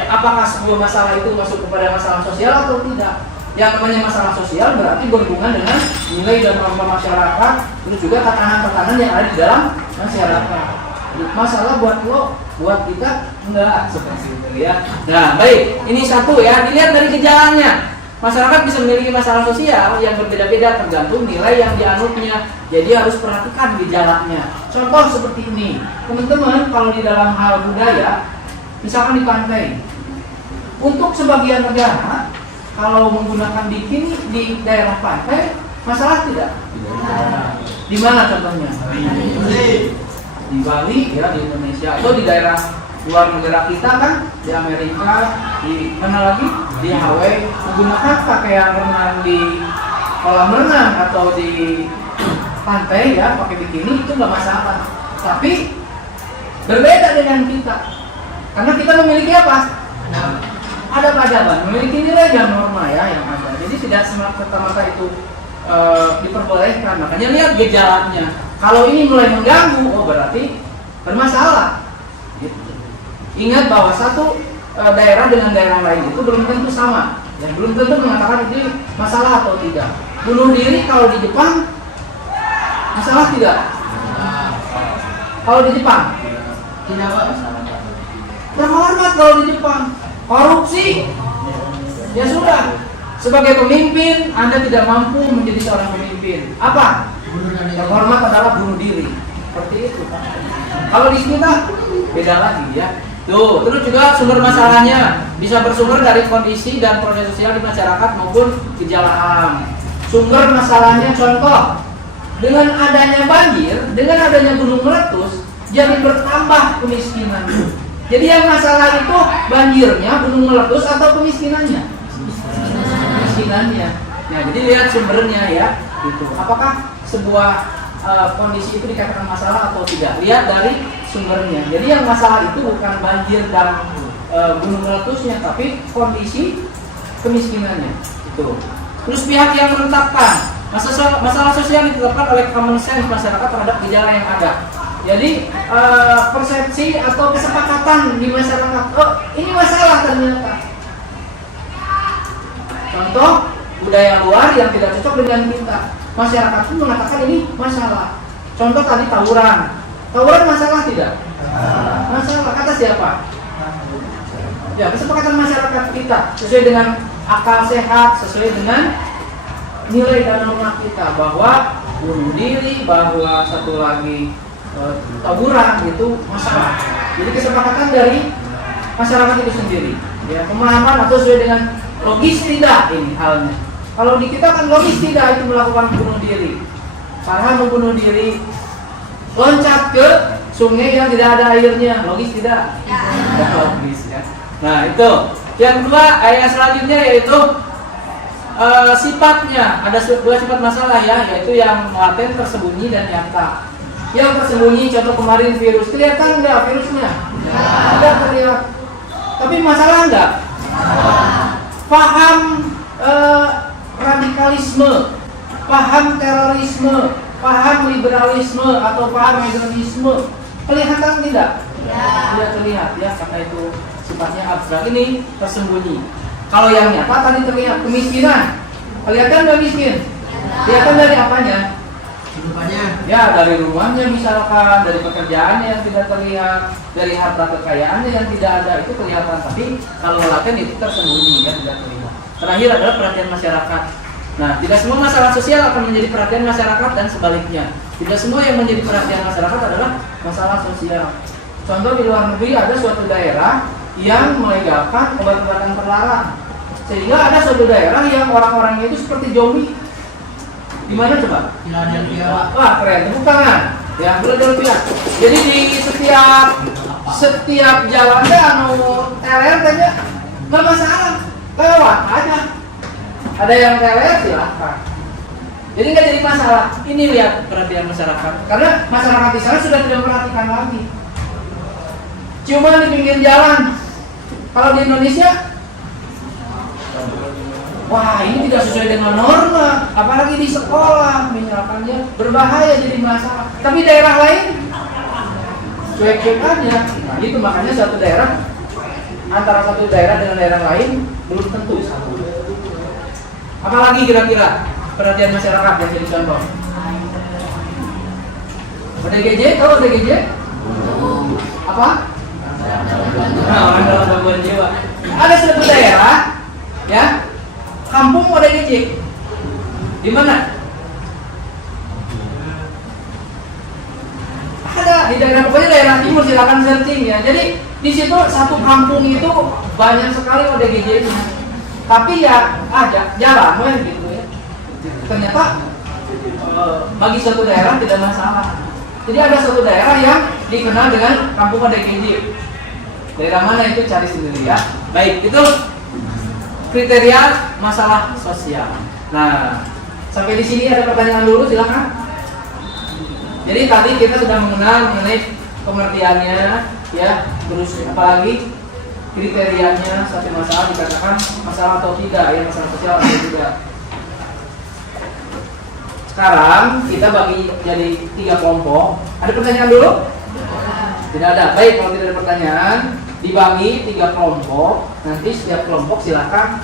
Apakah sebuah masalah itu masuk kepada masalah sosial atau tidak? Yang namanya masalah sosial berarti berhubungan dengan nilai dan norma masyarakat, terus juga tatanan-tatanan yang ada di dalam masyarakat. Masalah buat lo, buat kita enggak seperti itu ya. Nah, baik, ini satu ya. Dilihat dari gejalanya. Masyarakat bisa memiliki masalah sosial yang berbeda-beda tergantung nilai yang dianutnya. Jadi harus perhatikan gejalanya. Contoh seperti ini, teman-teman, kalau di dalam hal budaya. Misalkan di pantai, untuk sebagian negara kalau menggunakan bikini di daerah pantai masalah tidak? Di mana contohnya? Di Bali ya, di Indonesia atau di daerah luar negara kita kan, di Amerika, di mana lagi? Di Hawaii menggunakan pakaian renang di kolam renang atau di pantai ya pakai bikini itu nggak masalah. Tapi berbeda dengan kita. Karena kita memiliki apa? Ada peradaban, memiliki nilai dan norma ya yang ada. Jadi tidak semata-mata itu diperbolehkan. Makanya lihat gejalanya. Kalau ini mulai mengganggu, oh berarti bermasalah. Gitu. Ingat bahwa satu daerah dengan daerah lain itu belum tentu sama. Ya, belum tentu mengatakan ini masalah atau tidak. Bunuh diri kalau di Jepang masalah tidak? Kalau di Jepang tidak masalah. Terhormat kalau di Jepang. Korupsi ya sudah, sebagai pemimpin Anda tidak mampu menjadi seorang pemimpin, apa? Terhormat adalah bunuh diri. Seperti itu. Kalau di kita beda lagi ya. Tuh, terus juga sumber masalahnya bisa bersumber dari kondisi dan proses sosial di masyarakat maupun gejala alam. Sumber masalahnya contoh, dengan adanya banjir, dengan adanya gunung meletus, jadi bertambah kemiskinan. Jadi yang masalah itu banjirnya, gunung meletus atau kemiskinannya? Kemiskinannya. Nah, jadi lihat sumbernya ya, gitu. Apakah sebuah kondisi itu dikatakan masalah atau tidak? Lihat dari sumbernya. Jadi yang masalah itu bukan banjir dan gunung meletusnya, tapi kondisi kemiskinannya. Itu. Terus pihak yang menetapkan masalah sosial ditetapkan oleh common sense masyarakat terhadap gejala yang ada. Jadi persepsi atau kesepakatan di masyarakat, oh ini masalah ternyata. Contoh budaya luar yang tidak cocok dengan kita, masyarakat pun mengatakan ini masalah. Contoh tadi tawuran masalah tidak? Masalah. Kata siapa? Ya, kesepakatan masyarakat kita sesuai dengan akal sehat, sesuai dengan nilai dan norma kita bahwa bunuh diri, bahwa satu lagi tawuran itu masalah. Jadi kesepakatan dari masyarakat itu sendiri. Ya, pemahaman atau sesuai dengan logis tidak ini halnya. Kalau di kita kan logis tidak itu melakukan bunuh diri. Farhan membunuh diri, loncat ke sungai yang tidak ada airnya, logis tidak? Tidak logis ya. Nah itu. Yang kedua ayat selanjutnya yaitu sifatnya. Ada dua sifat masalah ya, yaitu yang laten, tersembunyi dan nyata. Yang tersembunyi contoh kemarin virus, kelihatan nggak virusnya? Tidak terlihat. Tapi masalah nggak? Paham radikalisme, paham terorisme, paham liberalisme atau paham hedonisme, kelihatan tidak? Tidak terlihat ya, karena itu sifatnya abstrak. Ini tersembunyi. Kalau yang nyata tadi terlihat kemiskinan, kelihatan nggak miskin? Kelihatan dari apanya? Ya dari rumahnya misalkan, dari pekerjaannya yang tidak terlihat, dari harta kekayaannya yang tidak ada, itu kelihatan. Tapi kalau laten itu tersembunyi ya, tidak terlihat. Terakhir adalah perhatian masyarakat. Nah, tidak semua masalah sosial akan menjadi perhatian masyarakat dan sebaliknya. Tidak semua yang menjadi perhatian masyarakat adalah masalah sosial. Contoh di luar negeri ada suatu daerah yang melegalkan obat-obatan terlarang, sehingga ada suatu daerah yang orang-orangnya itu seperti zombie. Di mana coba? Wah keren, tepuk tangan. Ya, Philadelphia. Jadi di setiap jalannya teler saja nggak masalah, lewat aja. Ada yang teler silahkan. Jadi nggak jadi masalah. Ini lihat perhatian masyarakat. Karena masyarakat di sana sudah tidak memperhatikan lagi. Cuma di pinggir jalan. Kalau di Indonesia, wah ini tidak sesuai dengan norma, apalagi di sekolah misalkannya berbahaya jadi masalah. Tapi daerah lain cuek-cuek aja. Nah itu makanya satu daerah antara satu daerah dengan daerah lain belum tentu satu. Apalagi kira-kira perhatian masyarakat yang jadi contoh. ODGJ, tahu ODGJ? Apa? Nah, orang dalam gangguan jiwa. Ada suatu daerah, ya, kampung ODGJ. Di mana? Ada di daerah, pokoknya daerah timur, silakan searching ya. Jadi di situ satu kampung itu banyak sekali ODGJ-nya. Tapi ya ada jalan gitu ya. Ternyata bagi suatu daerah tidak masalah. Jadi ada suatu daerah yang dikenal dengan kampung ODGJ. Daerah mana itu cari sendiri ya. Baik, itu kriteria masalah sosial. Nah, sampai di sini ada pertanyaan dulu, silakan. Jadi tadi kita sudah mengenal mengenai pengertiannya, ya, terus apalagi kriterianya satu masalah dikatakan masalah atau tidak, ya masalah sosial atau tidak. Sekarang kita bagi jadi 3 kelompok. Ada pertanyaan dulu? Tidak ada. Baik, kalau tidak ada pertanyaan, dibagi 3 kelompok. Nanti setiap kelompok silakan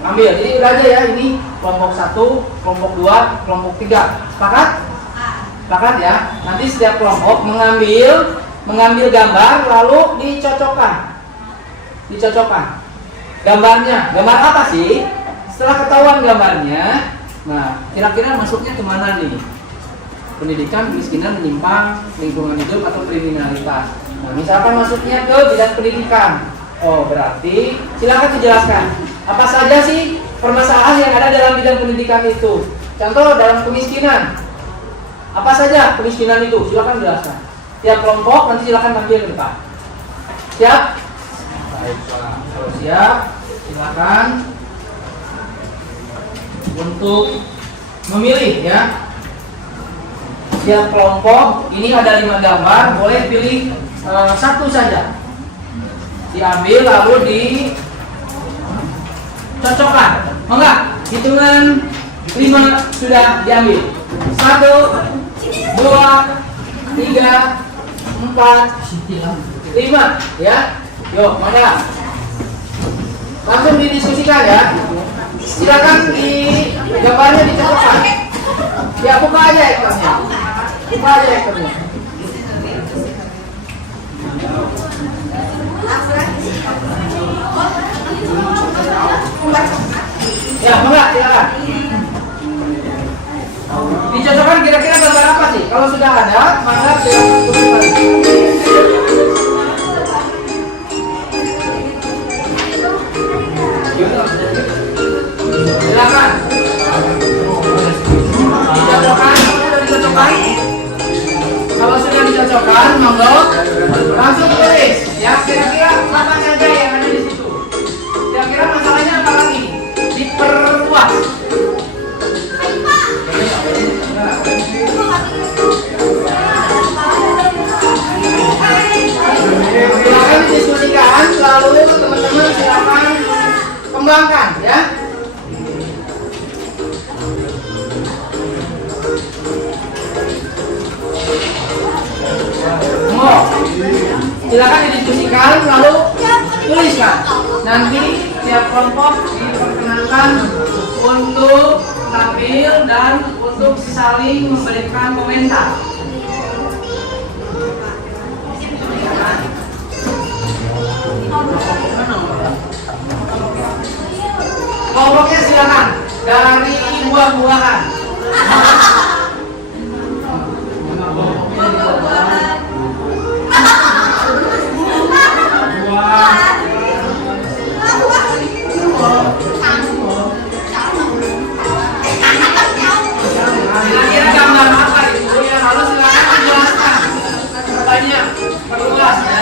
ambil. Jadi udah aja ya, ini kelompok 1, kelompok 2, kelompok 3. Sepakat? Sepakat ya. Nanti setiap kelompok mengambil gambar lalu dicocokkan. Gambarnya, gambar apa sih? Setelah ketahuan gambarnya, nah kira-kira masuknya kemana nih? Pendidikan, kemiskinan, menyimpang, lingkungan hidup atau kriminalitas. Nah, misalkan masuknya ke bidang pendidikan. Oh, berarti silakan dijelaskan apa saja sih permasalahan yang ada dalam bidang pendidikan itu. Contoh dalam kemiskinan. Apa saja kemiskinan itu? Silakan jelaskan. Tiap kelompok nanti silakan tampil ke depan. Siap? Baik, Pak. Kalau siap, silakan. untuk memilih ya. Setiap kelompok ini ada 5 gambar, boleh pilih satu saja. Diambil lalu dicocokkan. Enggak, hitungan 5 sudah diambil. 1, 2, 3, 4, 5 ya. Yuk, maka langsung didiskusikan ya. Silakan di gambarnya dicocokkan. Ya, buka aja ekornya. Buka aja ekornya. Ya, enggak, silakan. Dicocokkan kira-kira gambar apa sih? Kalau sudah ada, maka silakan tuliskan. Silakan. Dicocokkan, sudah dicocokkan. Kalau sudah dicocokkan, monggo langsung tulis. Ya, kira-kira apa saja yang ada di situ. Kira-kira masalahnya apa lagi? Diperluas. Silakan didiskusikan, lalu teman-teman silakan kembangkan ya. Silakan didiskusikan lalu tuliskan. Nanti tiap kelompok diperkenankan untuk tampil dan untuk saling memberikan komentar. Kelompoknya silakan dari buah-buahan. Kira-kira gambar apa itu yang harus silakan dijelaskan. Banyak, perluas ya.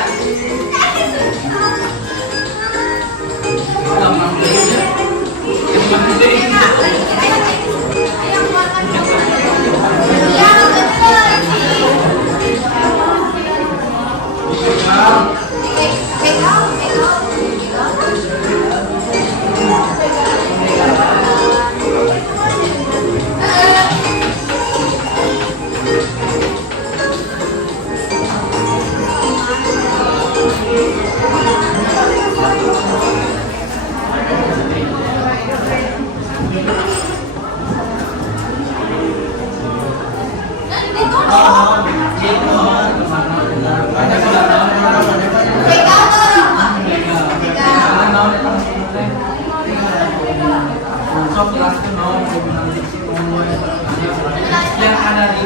Yang ada di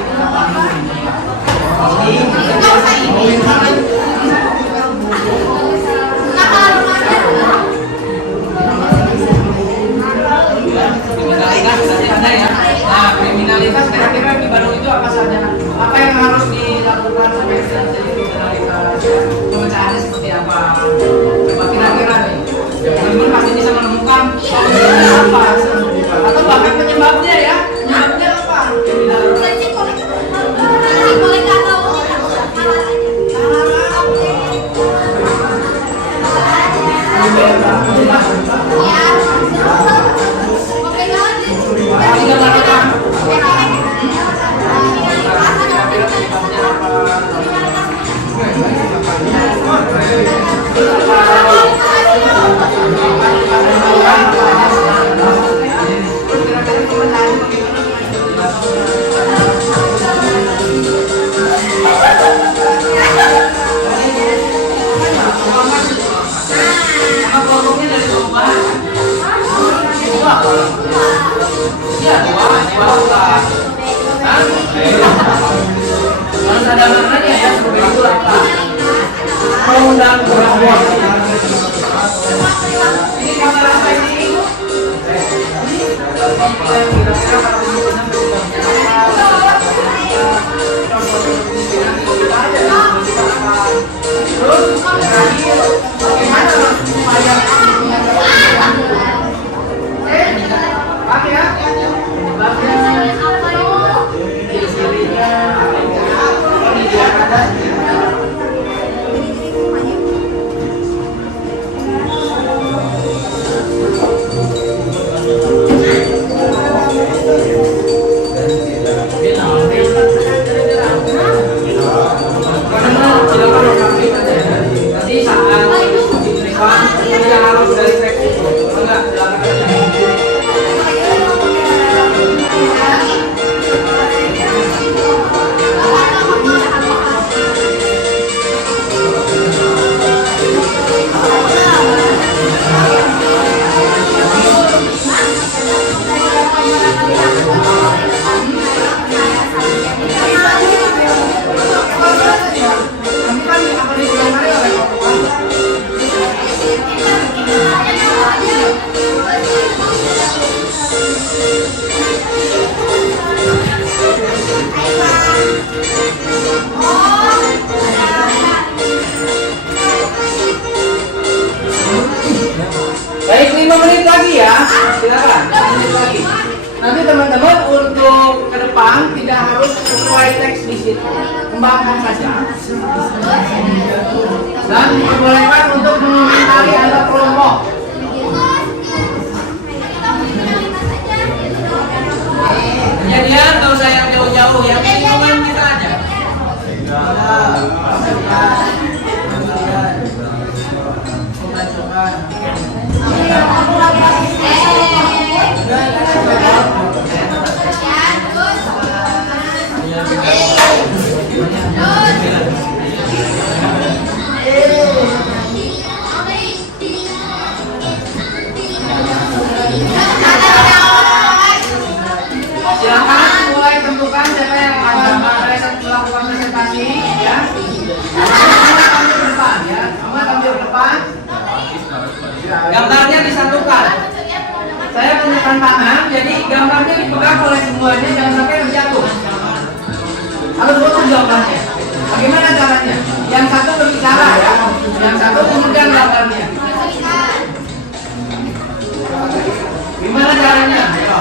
kriminalitas kira-kira di Bandung itu apa saja? Apa yang harus dilakukan supaya kriminalitas? Pemecahannya seperti apa? Coba kira-kira nih. Teman-teman pasti bisa menemukan solusinya apa? Atau bahkan penyebabnya ya? Penyebabnya apa? Harus ada maknanya ya, sebagai itu apa? Mengundang berbuat. Ini kamera apa ini? Terus bagaimana supaya pakai ya? teman-teman untuk ke depan tidak harus sesuai teks di situ, kembangkan saja. Dan diperbolehkan untuk mengomentari antar kelompok. Kejadian kalau saya jauh-jauh ya, lingkungan kita aja. Silakan mulai tentukan siapa yang akan melakukan presentasi ya. Tampil ke depan ya. Kamu tampil ke depan. Gambarnya disatukan. Saya menunjukkan tangan, jadi gambarnya dipegang oleh semuanya, jangan sampai terjatuh. Harus betul jawabannya. Bagaimana caranya? Yang satu berbicara ya, yang satu kemudian gambarnya. Gimana caranya? Ayo.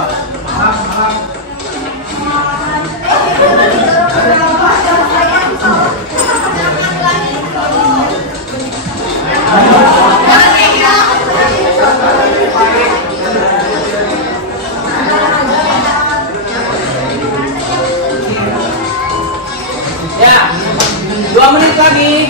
Ya, 2 menit lagi.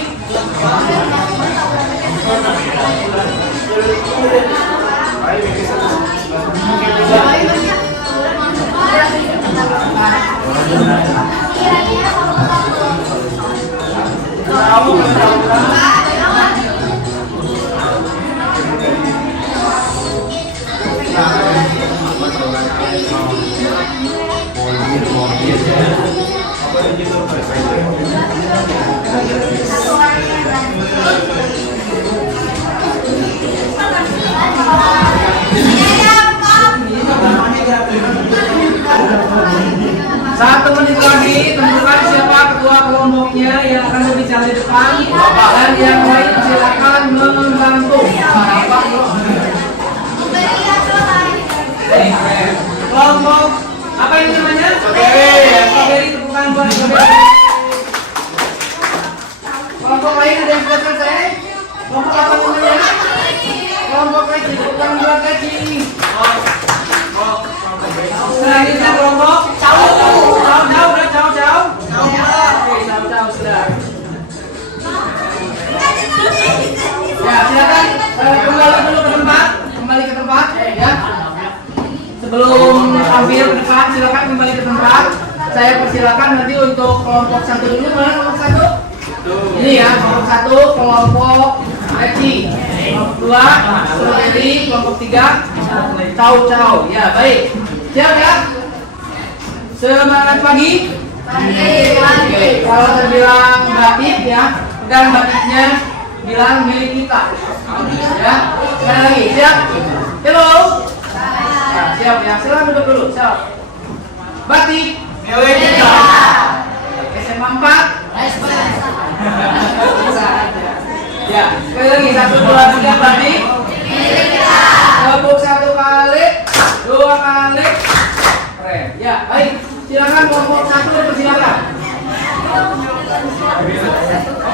Satu menit lagi, tentukan siapa ketua kelompoknya yang akan berbicara di depan, dan yang lain silakan membantu. Kelompok apa ini namanya? Strawberry, tepukan buat strawberry. Kelompok lain ada yang sudah selesai? Kelompok apa namanya? Kelompok kecil, tepukan buat kecil. Selanjutnya kelompok jauh sudah. Ya silakan kembali ke tempat ya. Sebelum tampil ke depan silakan kembali ke tempat. Saya persilakan nanti untuk kelompok 1 dulu. Mana kelompok 1? Ini ya kelompok 1 kelompok Eci, kelompok 2 strawberry, kelompok 3 cau. Ya baik. Siap ya? Semangat pagi. Oke, kalau terbilang batik ya, dan batiknya bilang milik kita. Ya, sekali lagi siap. Hello. Nah, siap ya. Silakan duduk dulu. Siap. Batik milik kita. SMA 4. Ya, sekali lagi 1, 2, 3 batik milik kita. Tepuk 1 kali, 2 kali. Keren. Ya, baik. Silakan kelompok 1 dipersilakan.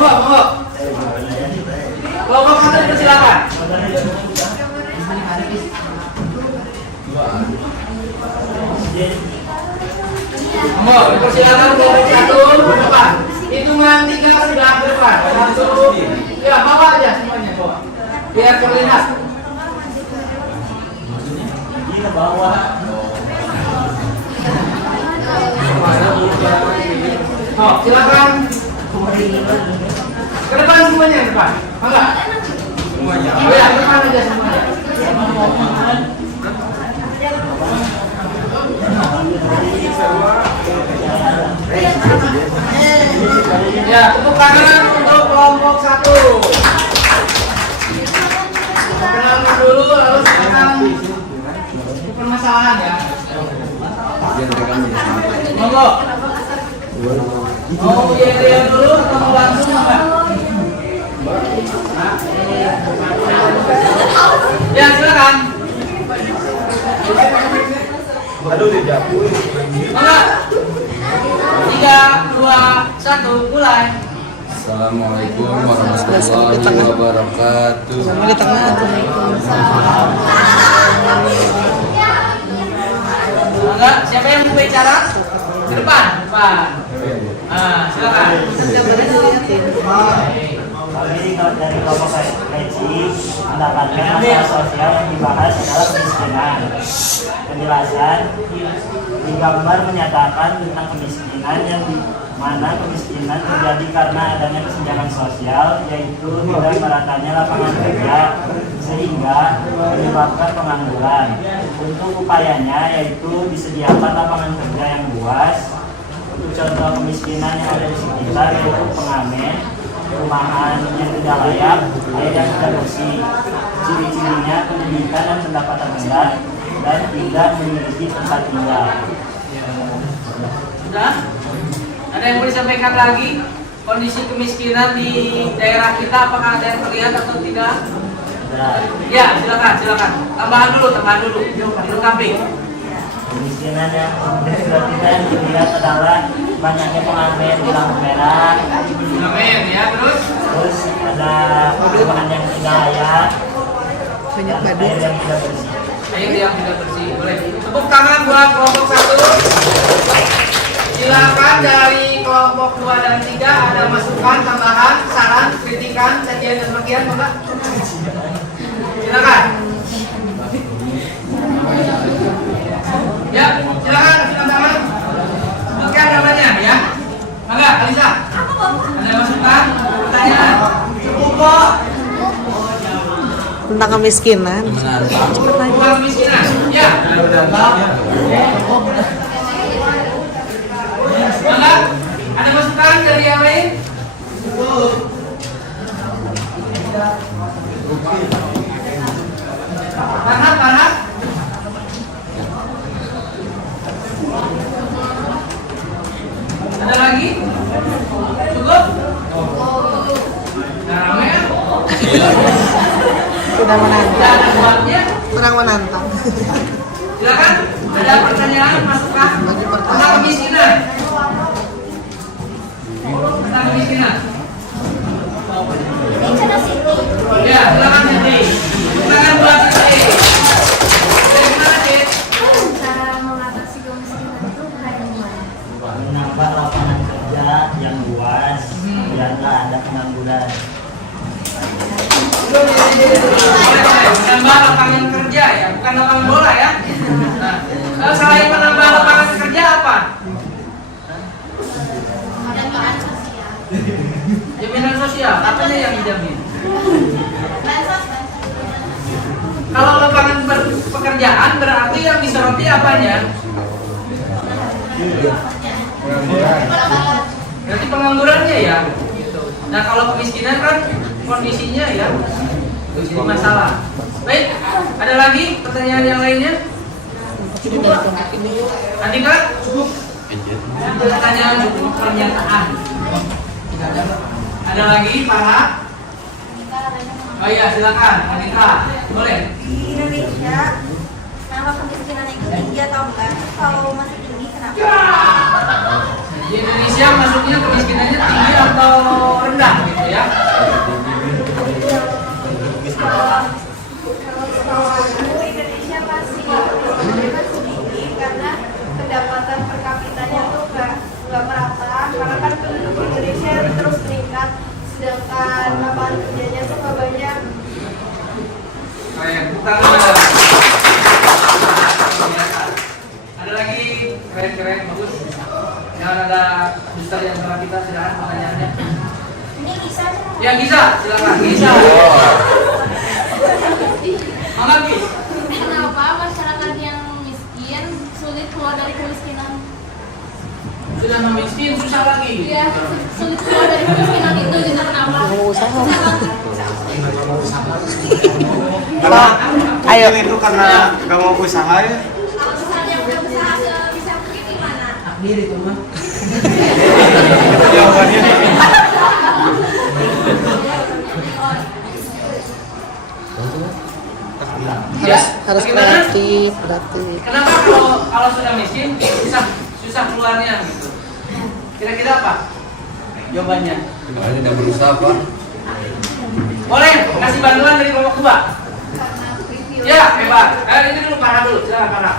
Monggo. Kelompok 1 dipersilakan. Monggo, dipersilakan kelompok 1 ke depan. Hitungan 3 sudah ke depan. 1. Ya, bawa aja semuanya, bawa. Biar terlihat. Ini bawa. Oh, silakan. Ke depan semuanya, ke depan. Enggak? Semuanya. Oh ya, ke depan aja semuanya. Ya, tepuk tangan untuk kelompok 1. Perkenalan dulu, lalu silakan permasalahan ya. Monggo. Mau ya dulu atau mau langsung apa? Ya silakan. Aduh dijatuhin. Mangga. 3, 2, 1, mulai. Assalamualaikum warahmatullahi wabarakatuh. Di tengah. Mangga, siapa yang mau bicara? Di depan, depan. Silakan. Jadi kalau dari kelompok Peci mendapatkan masalah sosial yang dibahas adalah kemiskinan. Penjelasan di gambar menyatakan tentang kemiskinan yang di mana kemiskinan terjadi karena adanya kesenjangan sosial, yaitu tidak meratanya lapangan kerja sehingga menyebabkan pengangguran. Untuk upayanya yaitu disediakan lapangan kerja yang luas. Untuk contoh kemiskinan yang ada di sekitar yaitu pengamen, perumahan yang tidak layak, air yang tidak bersih. Ciri-cirinya pendidikan dan pendapatan rendah dan tidak memiliki tempat tinggal. Sudah? Ada yang mau disampaikan lagi? Kondisi kemiskinan di daerah kita apakah ada yang terlihat atau tidak? Ya, silakan. Tambahan dulu. Dilengkapi. Kemiskinan yang sudah kita dilihat adalah banyaknya pengamen di lampu merah. Amin ya, terus? Terus ada perubahan yang tidak layak, Banyak air badut. yang tidak bersih. Air yang tidak bersih. Boleh. Tepuk tangan buat kelompok 1. Silakan dari kelompok 2 dan 3 ada masukan, tambahan, saran, kritikan, cacian dan makian, Bapak. Silakan. Ya, silakan tangan. Sebutkan namanya ya. Mangga, Alisa. Ada masukan, pertanyaan? Cukup. Tentang kemiskinan. Bukan kemiskinan. Ya. Mangga, ada masukan dari yang lain? Panas. Ada lagi? Cukup? Nah, rame kan? Sudah menantang. Tidak ada buatnya. Kurang menantang. Silakan. Ada pertanyaan, masukan tentang kemiskinan. Ya, silakan Siti. Silakan buat Siti. Dari mana, Siti? Cara mengatasi kemiskinan itu kayak gimana? Menambah lapangan kerja yang luas, biarlah ada pengangguran. Menambah lapangan kerja ya, bukan lapangan bola ya. Nah, selain menambah lapangan kerja apa? Jaminan sosial. Jaminan sosial, apanya yang dijamin? Bansos. Kalau lapangan pekerjaan berarti yang disoroti apanya? Berarti penganggurannya ya. Nah kalau kemiskinan kan kondisinya ya jadi masalah. Baik, ada lagi pertanyaan yang lainnya? Andika, cukup. Pertanyaan cukup, pernyataan. Ada lagi, Farah? Oh iya, silakan, Andika. Boleh. Di Indonesia, nama kemiskinan itu tinggi atau enggak? Kalau masih tinggi, kenapa? Di Indonesia masuknya kemiskinannya tinggi atau rendah gitu ya? Kalau Indonesia masih tinggi karena pendapatan per kapitanya tuh nggak merata. Karena kan penduduk Indonesia terus meningkat, sedangkan lapangan kerjanya tuh nggak banyak. Keren, tangan ada lagi keren, bagus. Jangan ada dusta di antara kita, silakan pertanyaannya. Ini bisa Ya Giza, silakan Giza. Mangga Giz. Kenapa masyarakat yang miskin sulit keluar dari kemiskinan? Sudah miskin, susah lagi. Iya, sulit keluar dari kemiskinan itu gitu kenapa? Ayo. Itu karena gak mau usaha ya. Kalau misalnya udah usaha bisa mungkin gimana? Takdir itu mah. Jawabannya. Ya, Harus Bagaimana? kreatif, kreatif. Kenapa kalau sudah miskin susah keluarnya gitu? Kira-kira apa jawabannya? Gimana udah berusaha Pak? Boleh kasih bantuan dari kelompok 2? Karena privilege. Ya, hebat. Ini dulu Farah dulu, silakan Farah.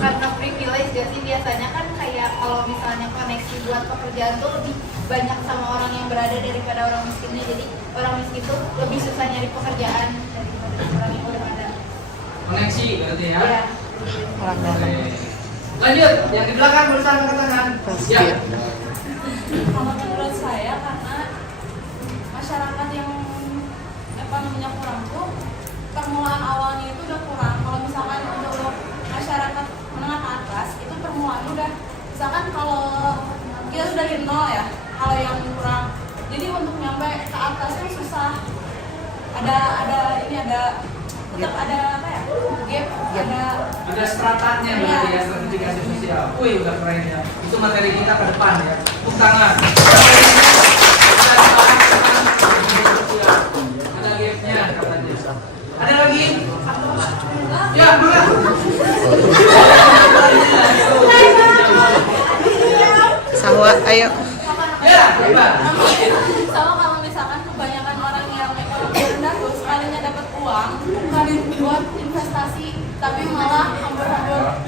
Karena privilege jadi biasanya kan kayak kalau misalnya koneksi buat pekerjaan tuh lebih banyak sama orang yang berada daripada orang miskinnya. Jadi orang miskin tuh lebih susah nyari pekerjaan daripada orang yang udah ada. Koneksi berarti ya. Iya. Oke. Lanjut, yang di belakang berusaha angkat tangan. Ya. Kalau menurut saya karena masyarakat yang ekonominya kurang tuh permulaan awalnya itu udah kurang. Kalau misalkan untuk masyarakat menengah ke atas itu permulaan udah misalkan kalau kita sudah dari nol ya, kalau yang kurang jadi untuk nyampe ke atasnya susah. Tetap ada apa ya, gap, Ada stratanya berarti ya, stratifikasi sosial. Wih, udah keren ya. Itu materi kita ke depan ya. Tepuk tangan. Ada gapnya katanya. Ada lagi? Ya, boleh. Sahwa, ayo. Ya, hebat. sama kalau misalkan kebanyakan orang yang ekonomi rendah tuh sekalinya dapat uang bukan buat investasi tapi malah hambur-hambur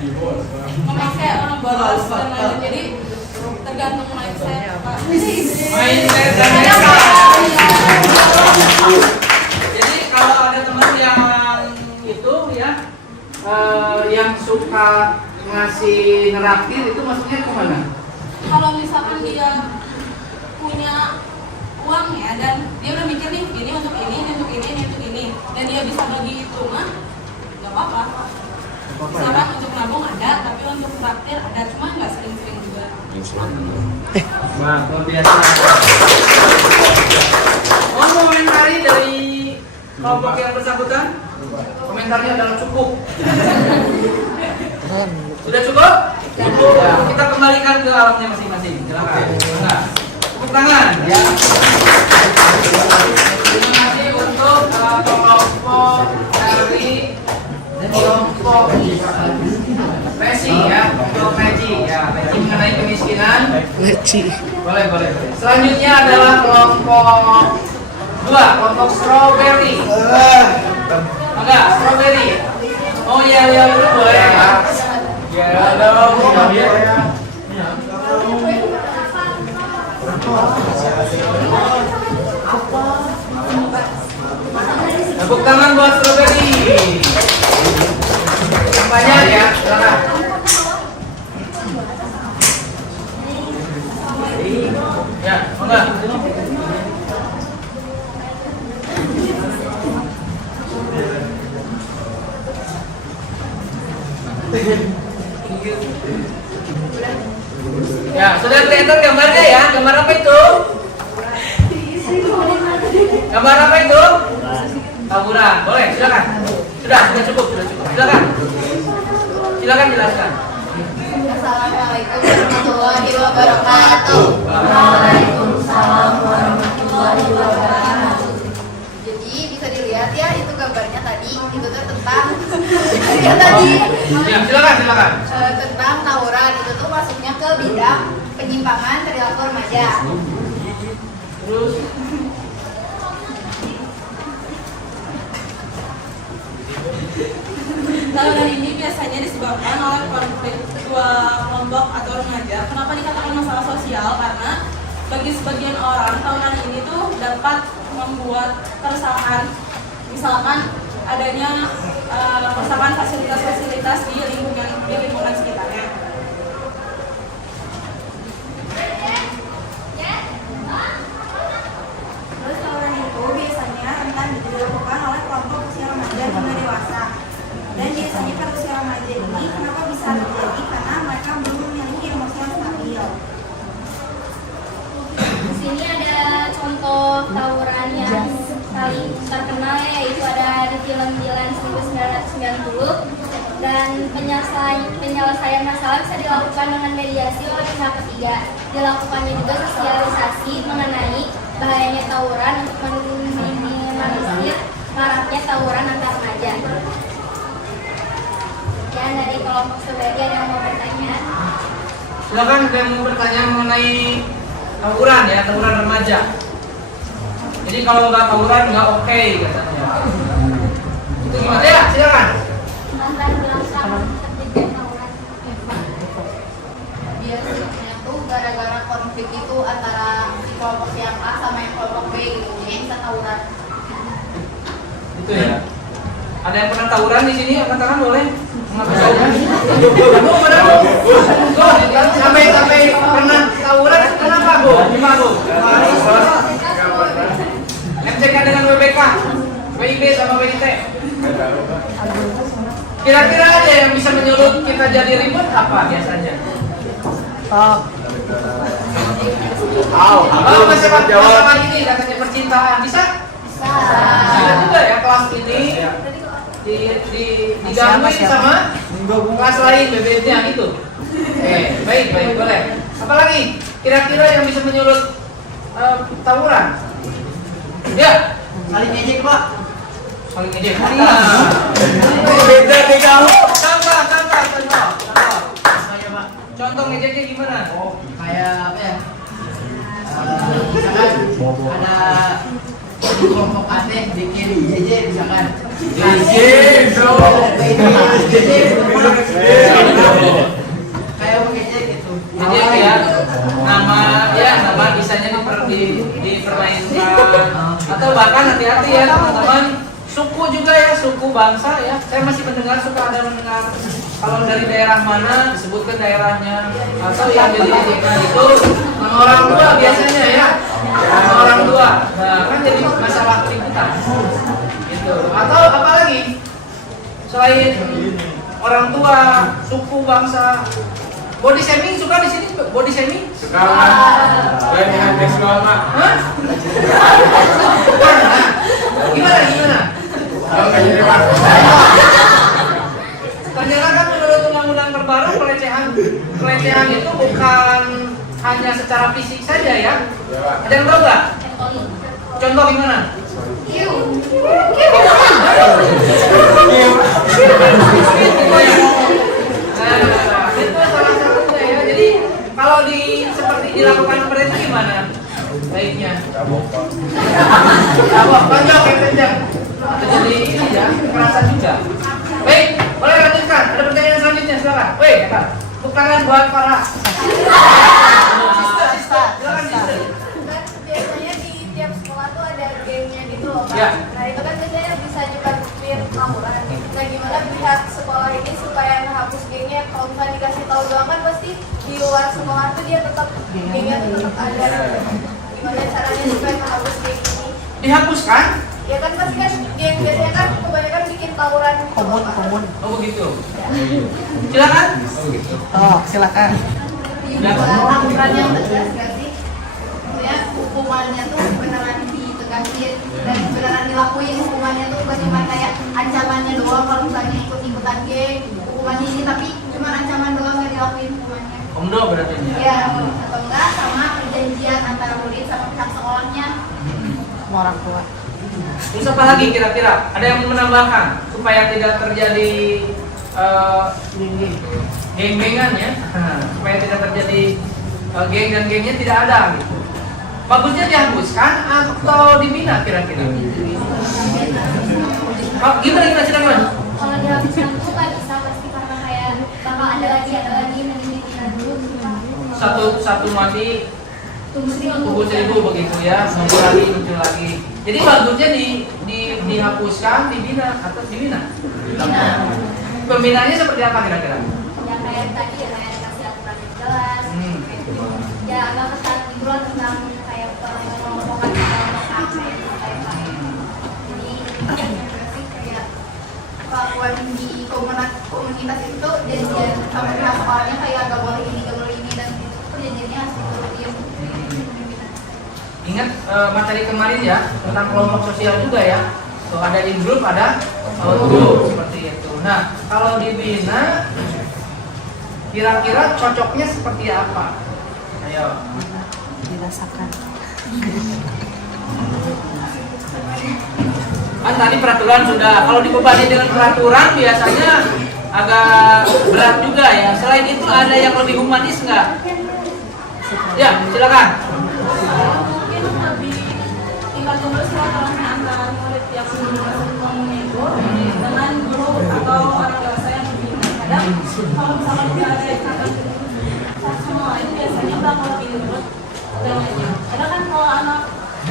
memakai orang boros dan lain-lain. Jadi tergantung mindset Pak. Mindset dan Jadi kalau ada teman yang itu ya yang suka ngasih neraktir itu maksudnya kemana? Kalau misalkan dia punya uang ya dan dia udah mikir nih ini untuk ini, ini untuk ini, ini untuk ini dan dia bisa bagi itu mah nggak apa-apa. Misalkan untuk nabung ada tapi untuk traktir ada cuma nggak sering-sering juga. Wah, luar biasa. Mau komentari dari kelompok yang bersangkutan? Komentarnya adalah cukup. Sudah cukup? Cukup. Ya, kita kembalikan ke alatnya masing-masing. Silakan. Nah, tepuk tangan. Ya. Terima kasih untuk kelompok dari kelompok Resi ya, kelompok Resi ya, Resi mengenai kemiskinan. Boleh. Selanjutnya adalah kelompok 2, kelompok strawberry. Enggak, strawberry. Oh iya, itu boleh ya. Ya, dong. Tepuk tangan buat strawberry. Banyak ya, silakan. Ya, enggak. Ya, sudah kelihatan gambarnya ya? Gambar apa itu? Gambar apa itu? Taburan. Boleh, silakan. Sudah cukup. Silakan jelaskan. Assalamualaikum warahmatullahi wabarakatuh. Waalaikumsalam warahmatullahi wabarakatuh. Jadi bisa dilihat ya itu gambarnya tadi itu tuh tentang ya tadi Ya, silakan. tentang tawuran itu tuh masuknya ke bidang penyimpangan perilaku remaja. Terus Tawuran ini biasanya disebabkan oleh konflik kedua kelompok atau remaja. Kenapa dikatakan masalah sosial? Karena bagi sebagian orang tawuran ini tuh dapat membuat keresahan. Misalkan adanya kerusakan fasilitas-fasilitas di lingkungan sekitarnya. Terus tawuran itu biasanya rentan dilakukan oleh kelompok usia remaja hingga dewasa. Dan biasanya pada usia remaja ini kenapa bisa terjadi? Karena mereka belum memiliki emosi yang stabil. Di sini ada contoh tawuran yang paling terkenal yaitu ada di film Dilan 1990 dan penyelesaian masalah bisa dilakukan dengan mediasi oleh pihak ketiga. Dilakukannya juga sosialisasi mengenai bahayanya tawuran untuk meminimalisir maraknya tawuran antar remaja. dari kelompok sebagian yang mau bertanya. Silakan ada yang mau bertanya mengenai tawuran ya, tawuran remaja. Jadi kalau nggak tawuran nggak oke katanya. Itu gimana ya? Silakan. Mantan belakang terjadi tawuran. Biasanya tuh gara-gara konflik itu antara si kelompok yang A sama yang kelompok B gitu, jadi bisa tawuran. Itu ya. Ada yang pernah tawuran di sini? Angkat tangan boleh? Mengapa saja? Kamu pernah Bu? Sampai pernah tawuran kenapa Bu? Gimana Bu? MCK dengan WBK, WIB sama WIT. Kira-kira ada yang bisa menyulut kita jadi ribut apa biasanya? Oh, masalah ini katanya percintaan bisa? Bisa juga ya kelas ini digangguin sama kelas lain BBM-nya gitu. Baik boleh. Apalagi kira-kira yang bisa menyulut tawuran? Ya, Saling ejek Pak. saling ejek. Beda nih kamu. Contoh ngejeknya gimana? Kayak apa ya? Misalkan ada kelompok A bikin JJ misalkan. Kayak ngejek gitu. Ngejek ya. Nama bisanya dipermainkan. Atau bahkan hati-hati ya teman-teman. Suku juga ya, suku bangsa ya. Saya masih suka ada mendengar kalau dari daerah mana disebutkan daerahnya, atau yang jadi ejeknya itu nama orang tua biasanya ya, nama orang tua. Nah kan jadi masalah keributan gitu. Atau apalagi selain orang tua, suku, bangsa, body shaming suka di sini? Body shaming? Suka mah. Pelecehan seksual mah. Hah? Gimana? Ternyata kan menurut undang-undang terbaru pelecehan itu bukan hanya secara fisik saja ya. Ada yang tahu nggak? Contoh gimana? Nah, itu salah satunya ya. Jadi kalau seperti dilakukan seperti itu gimana? Baiknya. Cabok, tonjok yang kencang. Jadi ini ya, kekerasan juga. Baik, boleh lanjutkan. Ada pertanyaan selanjutnya, silakan. Wih, tepuk tangan buat para sister. Silakan sister. Kan biasanya di tiap sekolah tuh ada gengnya gitu loh Pak. Ya. Nah itu kan biasanya bisa nyebabin tawuran. Nah gimana pihak sekolah ini supaya menghapus gengnya? Kalau misalnya dikasih tahu doang kan pasti di luar sekolah tuh dia tetap gengnya tuh tetap ada. Gimana caranya supaya menghapus geng ini? Dihapuskan? Ya kan pasti kan geng biasanya kan kebanyakan bikin tawuran. Komun. Oh begitu. Silakan. Silakan. Aturan yang tegas gak sih? Maksudnya hukumannya tuh beneran ditegasin dan beneran dilakuin hukumannya tuh bukan cuma kayak ancamannya doang kalau misalnya ikut-ikutan geng hukumannya ini tapi cuma ancaman doang gak dilakuin hukumannya. Omdo berarti ya? Iya, atau enggak sama perjanjian antara murid sama pihak sekolahnya. Orang tua. Terus apa lagi kira-kira? Ada yang menambahkan supaya tidak terjadi geng-gengan ya, supaya tidak terjadi geng dan gengnya tidak ada gitu. Bagusnya dihapuskan atau dibina kira-kira? Gimana silakan? Kalau dihapuskan itu nggak bisa pasti karena kayak bakal ada lagi dibina dulu. Satu mati tunggu seribu begitu ya, muncul lagi. Jadi bagusnya dihapuskan, dibina atau dibina. Pembinaannya seperti apa kira-kira? Ya kayak tadi ya kayak kasih aturan yang jelas. Ya agak ketat gitu loh tentang kayak pengelompokan Jadi kayak kelakuan di komunitas itu jadian sama pihak sekolahnya kayak gak boleh ini dan itu perjanjiannya harus diturutin. Ingat materi kemarin ya tentang kelompok sosial juga ya. Tuh ada in group, ada out group seperti itu. Nah, kalau dibina kira-kira cocoknya seperti apa? Ayo. Dirasakan. Kan tadi peraturan sudah. Kalau dibebani dengan peraturan biasanya agak berat juga ya. Selain itu ada yang lebih humanis nggak? Ya, silakan. Mungkin lebih tingkat dulu silaturahmi antara murid yang umumnya itu dengan guru atau orang dewasa yang lebih kadang kalau misalkan udah ada ikatan satu sama lain biasanya bakal lebih nurut dan lainnya. Kadang kan kalau anak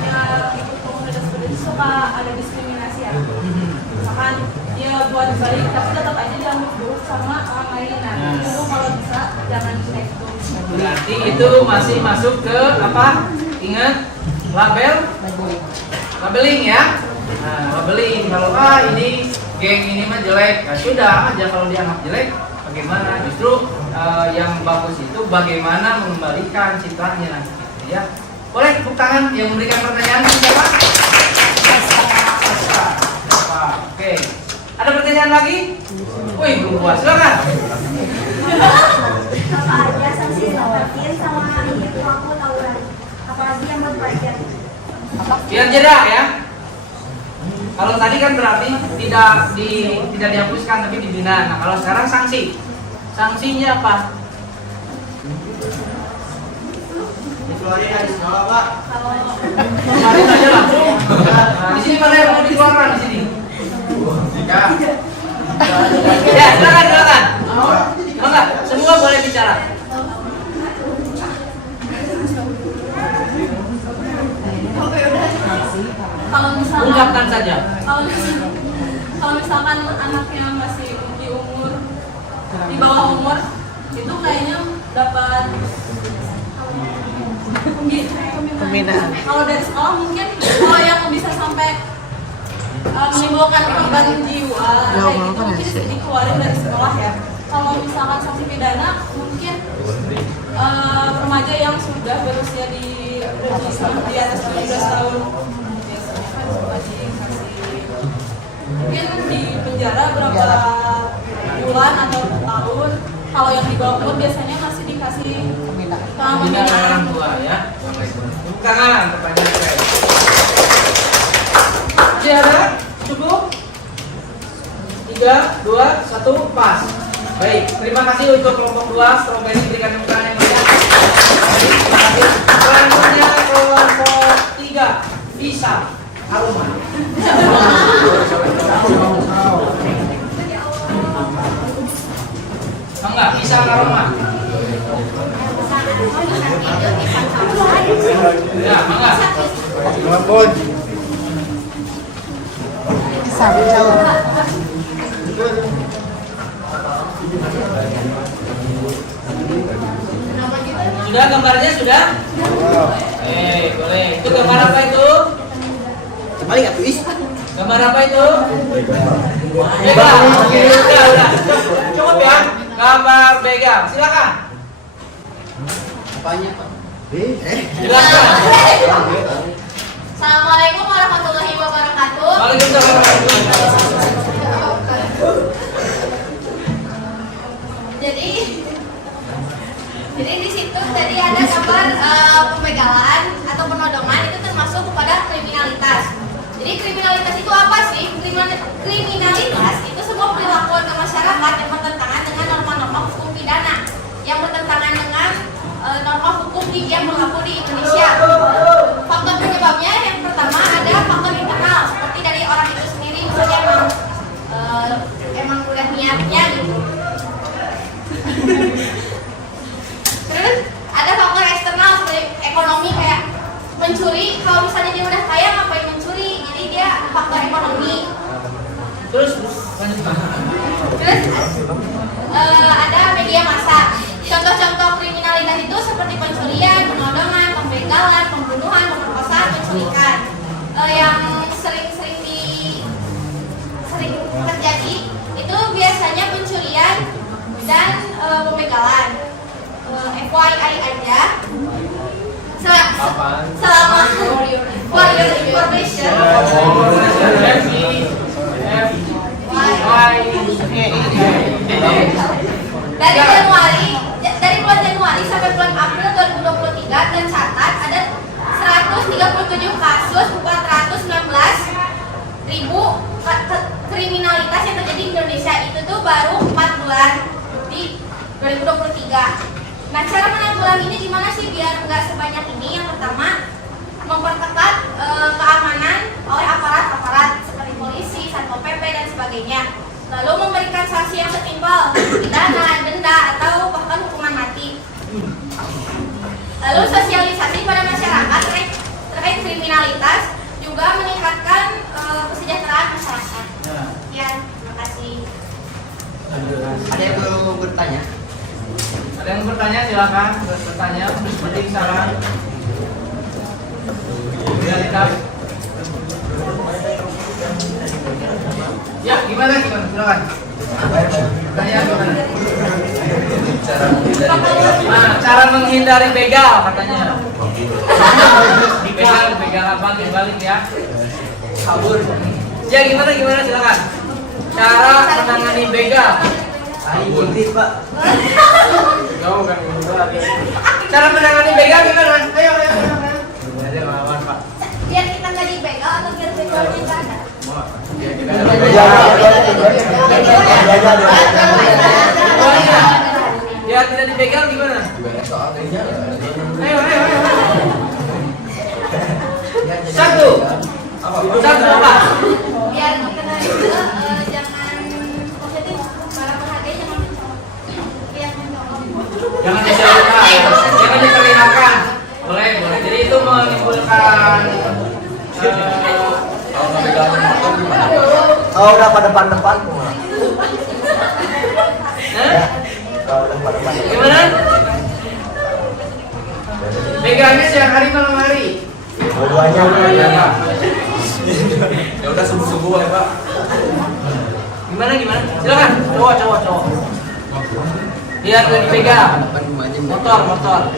yang ikut komunitas seperti itu suka ada diskriminasi ya. Misalkan dia buat balik tapi tetap aja diambil dulu sama orang lain. Nah itu kalau bisa jangan kayak gitu. Berarti itu masih masuk ke apa? Ingat labeling ya. Nah, labeling kalau ini geng ini mah jelek, nah, sudah aja kalau dianggap jelek. Bagaimana? Justru yang bagus itu bagaimana mengembalikan citranya nanti, gitu ya. Boleh tepuk tangan yang memberikan pertanyaan siapa? Oke. Ada pertanyaan lagi? Wih, belum puas. Silakan. Apa aja sanksi parkir sama ini pelaku tawuran? Apalagi yang buat parkir? Biar jeda ya. Kalau tadi kan berarti tidak dihapuskan tapi dibina. Nah, kalau sekarang sanksi. Sanksinya apa? Dikeluarin dari sekolah, Pak. Kemarin aja langsung. Nah, di sini mana yang mau dikeluarkan di sini? Ya. Ya, silakan. Mangga, semua boleh bicara. Ungkapkan saja. Kalau misalkan anaknya masih di umur di bawah umur itu kayaknya dapat pembinaan. Kalau dari sekolah mungkin kalau yang bisa sampai menimbulkan korban jiwa kayak gitu mungkin dikeluarin dari sekolah ya. Kalau misalkan sanksi pidana mungkin remaja yang sudah berusia di atas 17 tahun mungkin di penjara berapa bulan atau tahun. Kalau yang di bawah umur biasanya masih dikasih pembinaan. Ya. Tepuk tangan pertanyaan saya. Masih ada? Cukup? 3, 2, 1, pas. Baik, terima kasih untuk kelompok 2. Semoga diberikan tepuk yang banyak. Baik, terima kasih. Selanjutnya kelompok 3. Bisa. Aroma. Enggak, bisa aroma. Ya, enggak. Sudah gambarnya sudah? Boleh. Itu gambar apa itu? Kembali nggak tulis? Gambar apa itu? Begal. Udah. Cukup ya. Gambar begal. Silakan. Apanya, Pak? Silakan. Assalamualaikum warahmatullahi wabarakatuh. Waalaikumsalam warahmatullahi wabarakatuh. Jadi di situ tadi ada gambar pembegalan atau penodongan itu termasuk kepada kriminalitas. Jadi kriminalitas itu apa sih? Kriminalitas itu sebuah perilaku warga masyarakat yang bertentangan dengan norma-norma hukum pidana, yang bertentangan dengan norma hukum yang berlaku di Indonesia. Faktor penyebabnya yang pertama ada faktor internal, seperti dari orang itu sendiri, misalnya emang udah niatnya gitu. Terus ada faktor eksternal seperti ekonomi, kayak mencuri. Kalau misalnya dia udah kaya ngapain mencuri? Jadi dia faktor ekonomi. Terus lanjut. Terus ada media massa. Contoh-contoh kriminalitas itu seperti pencurian, penodongan, pembegalan, pembunuhan, pemerkosaan, penculikan. Yang sering terjadi itu biasanya pencurian dan pembegalan. FYI aja. Selama for your information. Dari bulan Januari sampai bulan April 2023 tercatat ada 137 kasus 419.000 kriminalitas yang terjadi di Indonesia itu tuh baru 4 bulan di 2023. Nah, cara menanggulanginya gimana sih biar nggak sebanyak ini? Yang pertama, memperketat keamanan oleh aparat-aparat seperti polisi, Satpol PP dan sebagainya. Lalu memberikan sanksi yang setimpal, pidana, denda atau bahkan hukuman mati. Lalu sosialisasi pada masyarakat terkait kriminalitas, juga meningkatkan kesejahteraan masyarakat. Ya, terima kasih. Ada yang mau bertanya? Ada yang bertanya silakan bertanya. Penting saran. Kriminalitas. Ya, gimana silakan. Bertanya gimana? Cara menghindari begal katanya. Begal balik ya. Kabur. Ya gimana silakan. Cara menangani begal. Pak. Cara menangani begal gimana? Ayo. Pak. Biar kita nggak dibegal atau biar begalnya nggak ada? Biar tidak dibegal gimana? Ayo. Satu apa? Biar kita juga jangan positif, para penghargai jangan mencolok. Biar mencolok. Jangan diperlihatkan. Boleh. Jadi itu menimbulkan Oh, udah pada depan. Gimana? Begalnya siang hari malam hari. Dua-duanya. Ya udah subuh-subuh ya, Pak. Gimana? Silakan. Cowok. Biar lebih begal. Motor.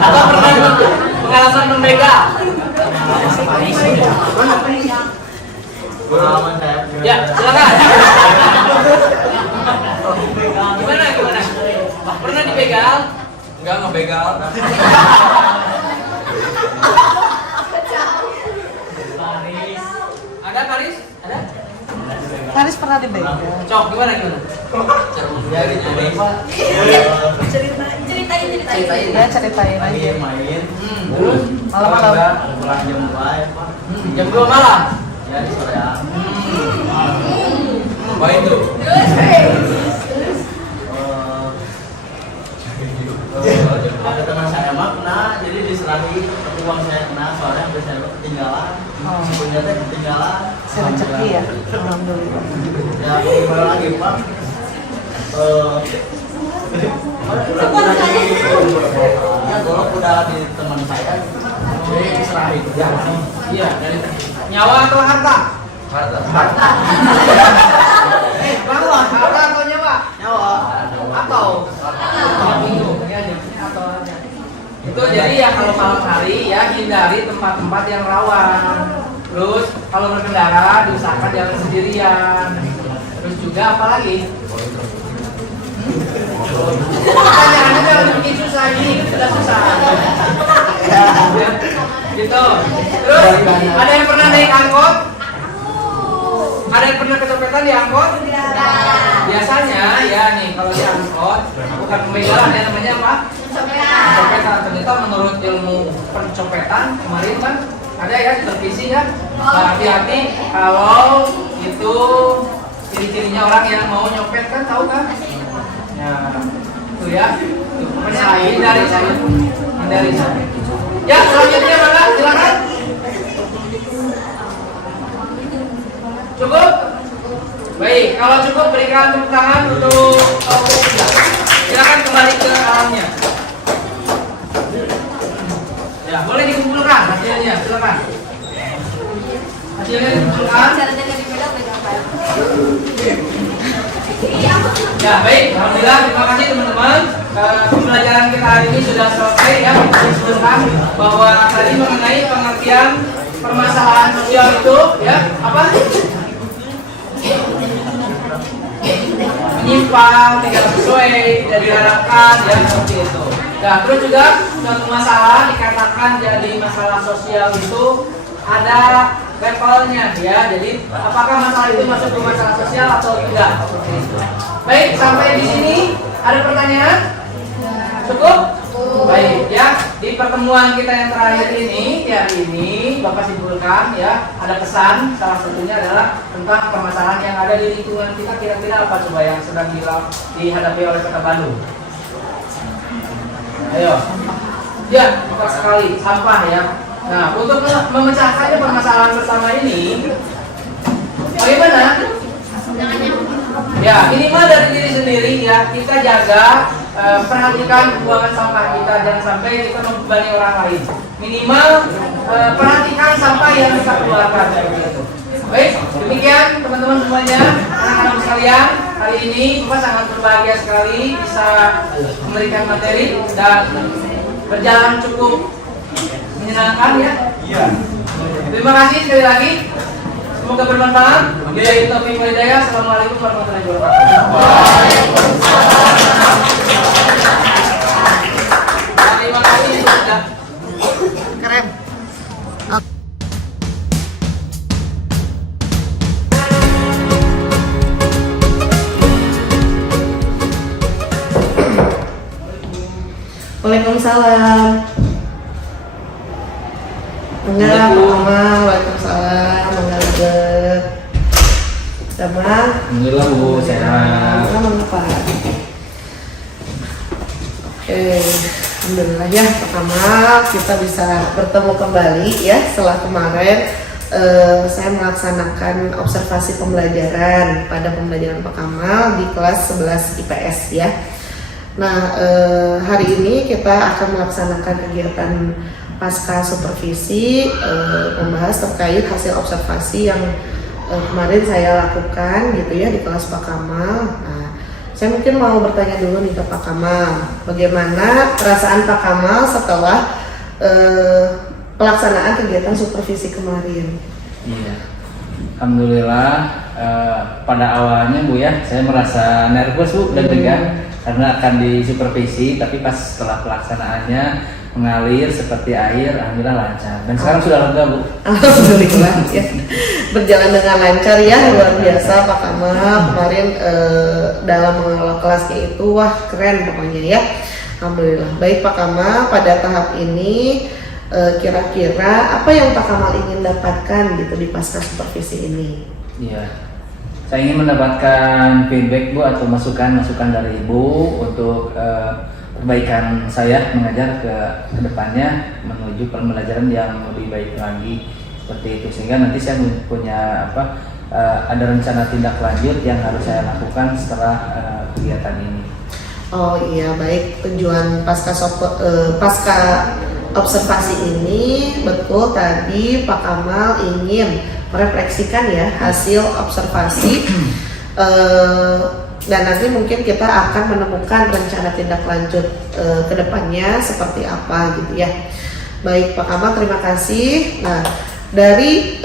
Atau pernah pengalaman membegal? Ya, silakan. Gimana? Pernah dibegal? Enggak ngebegal. Ada Paris? Ada? Paris pernah dibegal. Cok, gimana? Ceritain. Ya, ceritain aja. Main. Terus? Malam-malam. Pulang jam 2. Jam 2 malam? Ya di sorean. Main tuh. Ada teman saya mah kena, jadi diseragi tapi uang saya kena soalnya sampai saya ketinggalan. Punya teh ketinggalan. Rezeki ya. Alhamdulillah. Ya gimana lagi Pak? Ya golok udah di teman saya. Jadi diseragi. Iya, dari nyawa atau harta? Harta. Lawan, harta atau nyawa? Nyawa. Atau? Itu jadi ya kalau malam hari ya hindari tempat-tempat yang rawan. Terus kalau berkendara diusahakan jangan sendirian. Terus juga apa lagi? Pertanyaannya jangan bikin susah ini, sudah susah. Gitu. Terus ada yang pernah naik angkot? Ada yang pernah kecopetan di angkot? Biasanya ya nih kalau di angkot bukan pembegalan ya, namanya apa? Pencopetan. Ternyata menurut ilmu pencopetan kemarin kan ada ya televisi ya. Nah, hati-hati kalau itu ciri-cirinya orang yang mau nyopet kan, tahu kan? Ya, itu ya. Pokoknya hindari saya. Ya, selanjutnya mana? Silakan. Cukup? Baik, kalau cukup berikan tepuk tangan untuk silakan kembali ke alamnya. Ya, boleh dikumpulkan hasilnya, silakan. Hasilnya dikumpulkan. Ya, baik, alhamdulillah, terima kasih teman-teman. Pembelajaran kita hari ini sudah selesai ya. Kita sebutkan bahwa tadi mengenai pengertian permasalahan sosial itu ya apa? Menyimpang, tidak sesuai, tidak diharapkan ya seperti itu. Nah, terus juga suatu masalah dikatakan jadi masalah sosial itu ada levelnya ya. Jadi apakah masalah itu masuk ke masalah sosial atau tidak? Baik, sampai di sini ada pertanyaan? Cukup? Baik ya, di pertemuan kita yang terakhir ini, hari ini Bapak simpulkan ya, ada pesan salah satunya adalah tentang permasalahan yang ada di lingkungan kita, kira-kira apa coba yang sedang dihadapi oleh Kota Bandung? Ayo. Ya, tepat sekali, sampah ya. Nah, untuk memecahkannya permasalahan bersama ini, bagaimana? Ya, minimal dari diri sendiri ya, kita jaga, perhatikan pembuangan sampah kita, jangan sampai kita membebani orang lain. Minimal perhatikan sampah yang kita keluarkan seperti itu. Baik, demikian teman-teman semuanya, anak-anak sekalian, hari ini Bapak sangat berbahagia sekali bisa memberikan materi dan berjalan cukup menyenangkan ya. Iya. Terima kasih sekali lagi. Semoga bermanfaat. Billahi taufiq wal hidayah. Assalamualaikum warahmatullahi wabarakatuh. Terima kasih sudah. Keren. Waalaikumsalam. Enggak, Mama. Waalaikumsalam. Enggak. Sama. Alhamdulillah Bu, sehat. Mengapa? Oke, alhamdulillah ya. Pertama kita bisa bertemu kembali ya setelah kemarin saya melaksanakan observasi pembelajaran pada pembelajaran Pak Kamal di kelas 11 IPS ya. Nah, hari ini kita akan melaksanakan kegiatan pasca supervisi, membahas terkait hasil observasi yang kemarin saya lakukan gitu ya di kelas Pak Kamal. Nah, saya mungkin mau bertanya dulu nih ke Pak Kamal, bagaimana perasaan Pak Kamal setelah pelaksanaan kegiatan supervisi kemarin? Iya. Alhamdulillah, pada awalnya Bu ya, saya merasa nervous Bu, deg-degan karena akan disupervisi, tapi pas setelah pelaksanaannya mengalir seperti air, alhamdulillah lancar. Dan sekarang sudah lega Bu. Alhamdulillah ya. Berjalan dengan lancar ya, luar biasa Pak Kamal kemarin dalam mengelola kelasnya itu wah keren pokoknya ya. Alhamdulillah. Baik Pak Kamal, pada tahap ini kira-kira apa yang Pak Kamal ingin dapatkan gitu di pasca supervisi ini? Iya. Saya ingin mendapatkan feedback Bu atau masukan-masukan dari Ibu untuk perbaikan saya mengajar ke depannya menuju pembelajaran yang lebih baik lagi seperti itu, sehingga nanti saya punya ada rencana tindak lanjut yang harus saya lakukan setelah kegiatan ini. Oh iya, baik. Tujuan pasca observasi ini betul tadi Pak Kamal ingin merefleksikan ya hasil observasi dan nanti mungkin kita akan menemukan rencana tindak lanjut ke depannya seperti apa gitu ya. Baik Pak Kamal, terima kasih. Nah, dari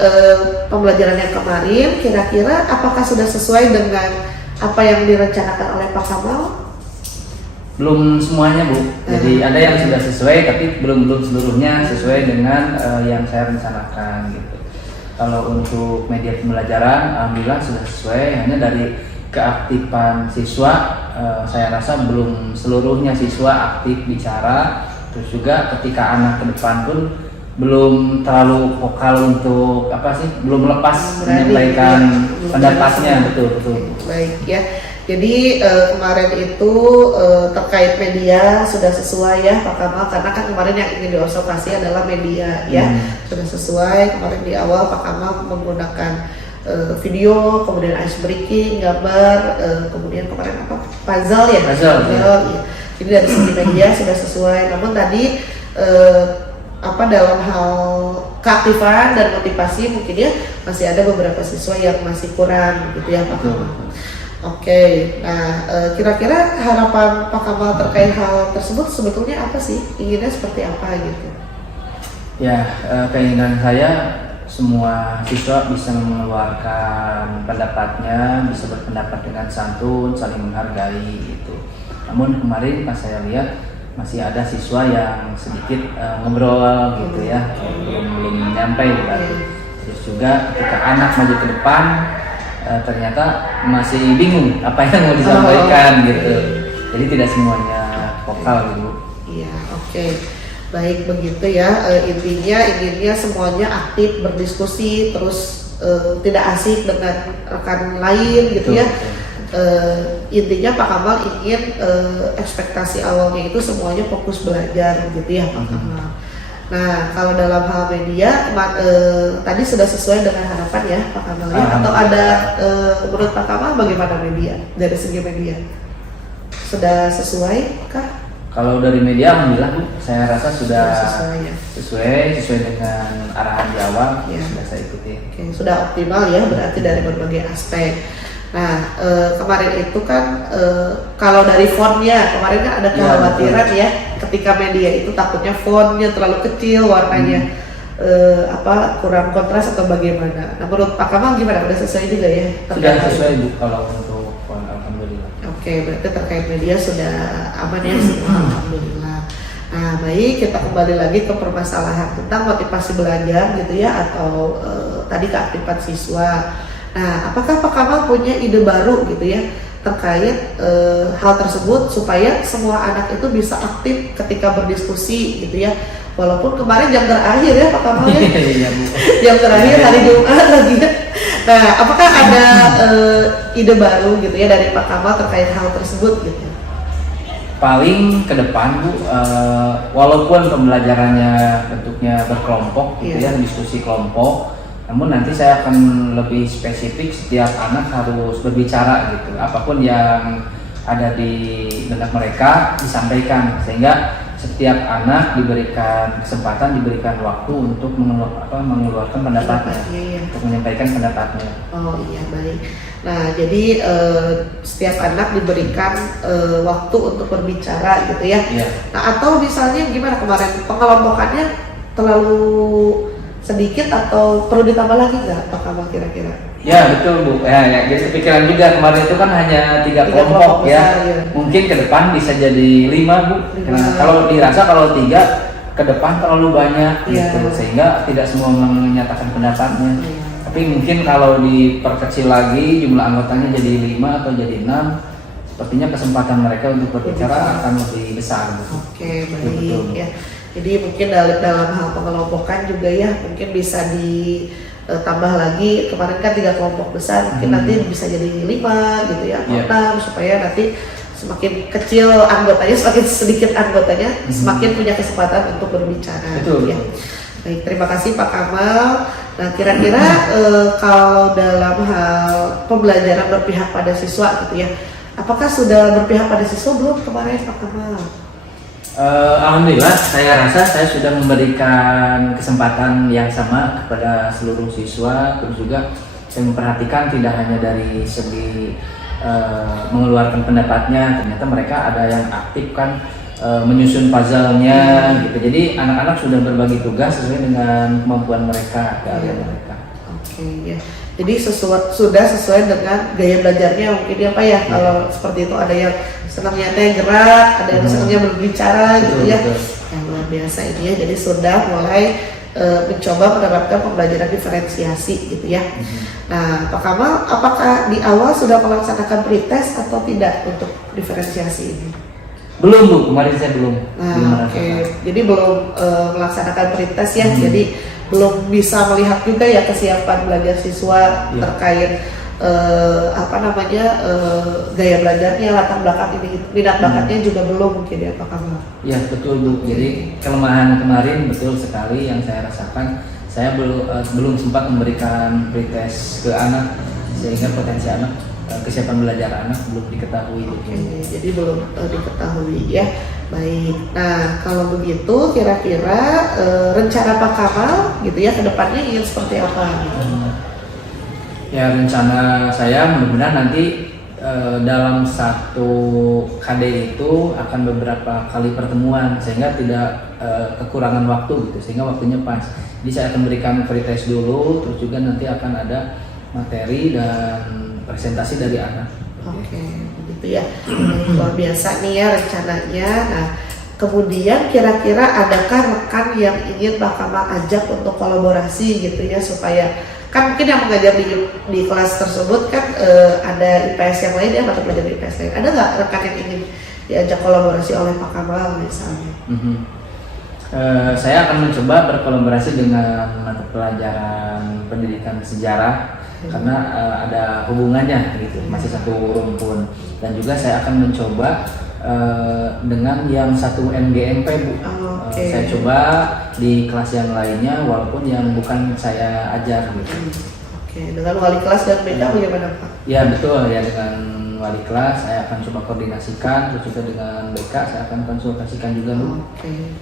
pembelajaran yang kemarin kira-kira apakah sudah sesuai dengan apa yang direncanakan oleh Pak Kamal? Belum semuanya Bu, jadi ada yang sudah sesuai tapi belum seluruhnya sesuai dengan yang saya rencanakan gitu. Kalau untuk media pembelajaran, alhamdulillah sudah sesuai. Hanya dari keaktifan siswa, saya rasa belum seluruhnya siswa aktif bicara. Terus juga ketika anak ke depan pun belum terlalu vokal untuk belum lepas menyampaikan pendapatnya, betul. Baik ya. Jadi kemarin itu terkait media sudah sesuai ya Pak Kamal, karena kan kemarin yang ingin diobservasi adalah media ya, sudah sesuai. Kemarin di awal Pak Kamal menggunakan video, kemudian ice breaking, gambar, kemudian kemarin puzzle ya. Puzzle, ya. Jadi dari segi media sudah sesuai. Namun tadi dalam hal keaktifan dan motivasi mungkin ya masih ada beberapa siswa yang masih kurang gitu ya Pak Kamal. Oke, nah kira-kira harapan Pak Kamal terkait hal tersebut sebetulnya apa sih? Inginnya seperti apa gitu? Ya, keinginan saya semua siswa bisa mengeluarkan pendapatnya, bisa berpendapat dengan santun, saling menghargai gitu. Namun kemarin pas saya lihat masih ada siswa yang sedikit ngobrol gitu ya, belum nyampe gitu. Terus juga ketika anak maju ke depan ternyata masih bingung apa yang mau disampaikan gitu. Jadi tidak semuanya vokal gitu. Iya, oke. Baik begitu ya. Intinya semuanya aktif berdiskusi, terus tidak asik dengan rekan lain gitu ya. Intinya Pak Kamal ingin ekspektasi awalnya itu semuanya fokus belajar gitu ya Pak Kamal. Nah kalau dalam hal media tadi sudah sesuai dengan harapan ya Pak Kamal ya, atau ada menurut Pak Kamal bagaimana media dari segi media sudah sesuai kah? Kalau dari media alhamdulillah Bu, saya rasa sudah sesuai dengan arahan di awal sudah saya ikuti. Oke, sudah optimal ya berarti dari berbagai aspek. Nah kemarin itu kan kalau dari fontnya kemarin kan ada kekhawatiran ya ketika media itu takutnya fontnya terlalu kecil, warnanya kurang kontras atau bagaimana. Nah menurut Pak Kamal gimana? Udah sesuai juga ya? Sudah sesuai Bu kalau untuk font, alhamdulillah. Oke, berarti terkait media sudah aman ya semua, alhamdulillah. Nah baik, kita kembali lagi ke permasalahan tentang motivasi belajar gitu ya, atau tadi keaktifan siswa. Nah, apakah Pak Kamal punya ide baru gitu ya terkait hal tersebut supaya semua anak itu bisa aktif ketika berdiskusi gitu ya? Walaupun kemarin jam terakhir ya Pak Kamal ya, jam terakhir hari Jumat lagi ya. Nah, apakah ada ide baru gitu ya dari Pak Kamal terkait hal tersebut gitu? Paling ke depan Bu, walaupun pembelajarannya bentuknya berkelompok gitu ya, diskusi kelompok, namun nanti saya akan lebih spesifik setiap anak harus berbicara gitu, apapun yang ada di benak mereka disampaikan, sehingga setiap anak diberikan kesempatan, diberikan waktu untuk mengeluarkan pendapatnya, untuk menyampaikan pendapatnya. Oh iya, baik. Nah jadi setiap anak diberikan waktu untuk berbicara gitu ya. Nah atau misalnya gimana kemarin pengelompokannya terlalu sedikit atau perlu ditambah lagi nggak Pak Kamal kira-kira? Ya betul Bu, ya jadi kepikiran juga kemarin itu kan hanya 3 kelompok ya. Mungkin ke depan bisa jadi 5 Bu. Nah, kalau dirasa kalau 3 ke depan terlalu banyak gitu, sehingga tidak semua menyatakan pendapatnya. Tapi mungkin kalau diperkecil lagi jumlah anggotanya jadi 5 atau jadi 6, sepertinya kesempatan mereka untuk berbicara akan lebih besar. Oke, baik ya. Jadi mungkin dalam hal pengelompokan juga ya mungkin bisa ditambah lagi, kemarin kan 3 kelompok besar, mungkin nanti bisa jadi 5 gitu ya, 6 supaya nanti semakin kecil anggotanya, semakin sedikit anggotanya, semakin punya kesempatan untuk berbicara. Betul. Ya. Baik, terima kasih Pak Kamal. Nah kira-kira kalau dalam hal pembelajaran berpihak pada siswa gitu ya, apakah sudah berpihak pada siswa belum kemarin Pak Kamal? Alhamdulillah, saya rasa saya sudah memberikan kesempatan yang sama kepada seluruh siswa, terus juga saya memperhatikan tidak hanya dari segi mengeluarkan pendapatnya, ternyata mereka ada yang aktif kan menyusun puzzle-nya gitu. Jadi anak-anak sudah berbagi tugas sesuai dengan kemampuan mereka, keahlian mereka. Oke ya. Jadi sudah sesuai dengan gaya belajarnya mungkin ya Pak ya. Kalau seperti itu ada yang senangnya gerak, ada yang senangnya berbicara gitu ya. Yang luar biasa ini ya. Jadi sudah mulai mencoba menerapkan pembelajaran diferensiasi gitu ya. Nah Pak Kamal, apakah di awal sudah melaksanakan pretest atau tidak untuk diferensiasi ini? Belum Bu, kemarin saya belum. Nah, jadi belum melaksanakan pretest ya. Jadi belum bisa melihat juga ya kesiapan belajar siswa terkait gaya belajarnya, latar belakang ini, minat bakatnya juga belum mungkin ya Pak Kamal. Ya betul Bu. Jadi kelemahan kemarin betul sekali yang saya rasakan. Saya belum sempat memberikan pretest ke anak, sehingga potensi anak, kesiapan belajar anak belum diketahui. Jadi belum diketahui ya. Baik. Nah kalau begitu kira-kira rencana Pak Kamal gitu ya kedepannya ingin seperti apa? Ya rencana saya mudah-mudahan nanti dalam satu KD itu akan beberapa kali pertemuan sehingga tidak kekurangan waktu gitu, sehingga waktunya pas. Jadi saya akan berikan pretest dulu, terus juga nanti akan ada materi dan presentasi dari anak. Oke, begitu ya. Luar biasa nih ya rencananya. Nah, Kemudian kira-kira adakah rekan yang ingin Pak Kamal ajak untuk kolaborasi gitu ya, supaya kan mungkin yang mengajar di kelas tersebut kan ada IPS yang lain ya, mata pelajaran IPS lain. Ada nggak rekan yang ingin diajak kolaborasi oleh Pak Kamal misalnya? Saya akan mencoba berkolaborasi dengan mata pelajaran pendidikan sejarah karena ada hubungannya gitu, masih satu rumpun. Dan juga saya akan mencoba dengan yang satu MGMP Bu. Saya coba di kelas yang lainnya walaupun yang bukan saya ajar gitu. Dengan wali kelas dan BK bagaimana Pak? Ya betul ya, dengan wali kelas saya akan coba koordinasikan, terus juga dengan BK saya akan konsultasikan juga Bu.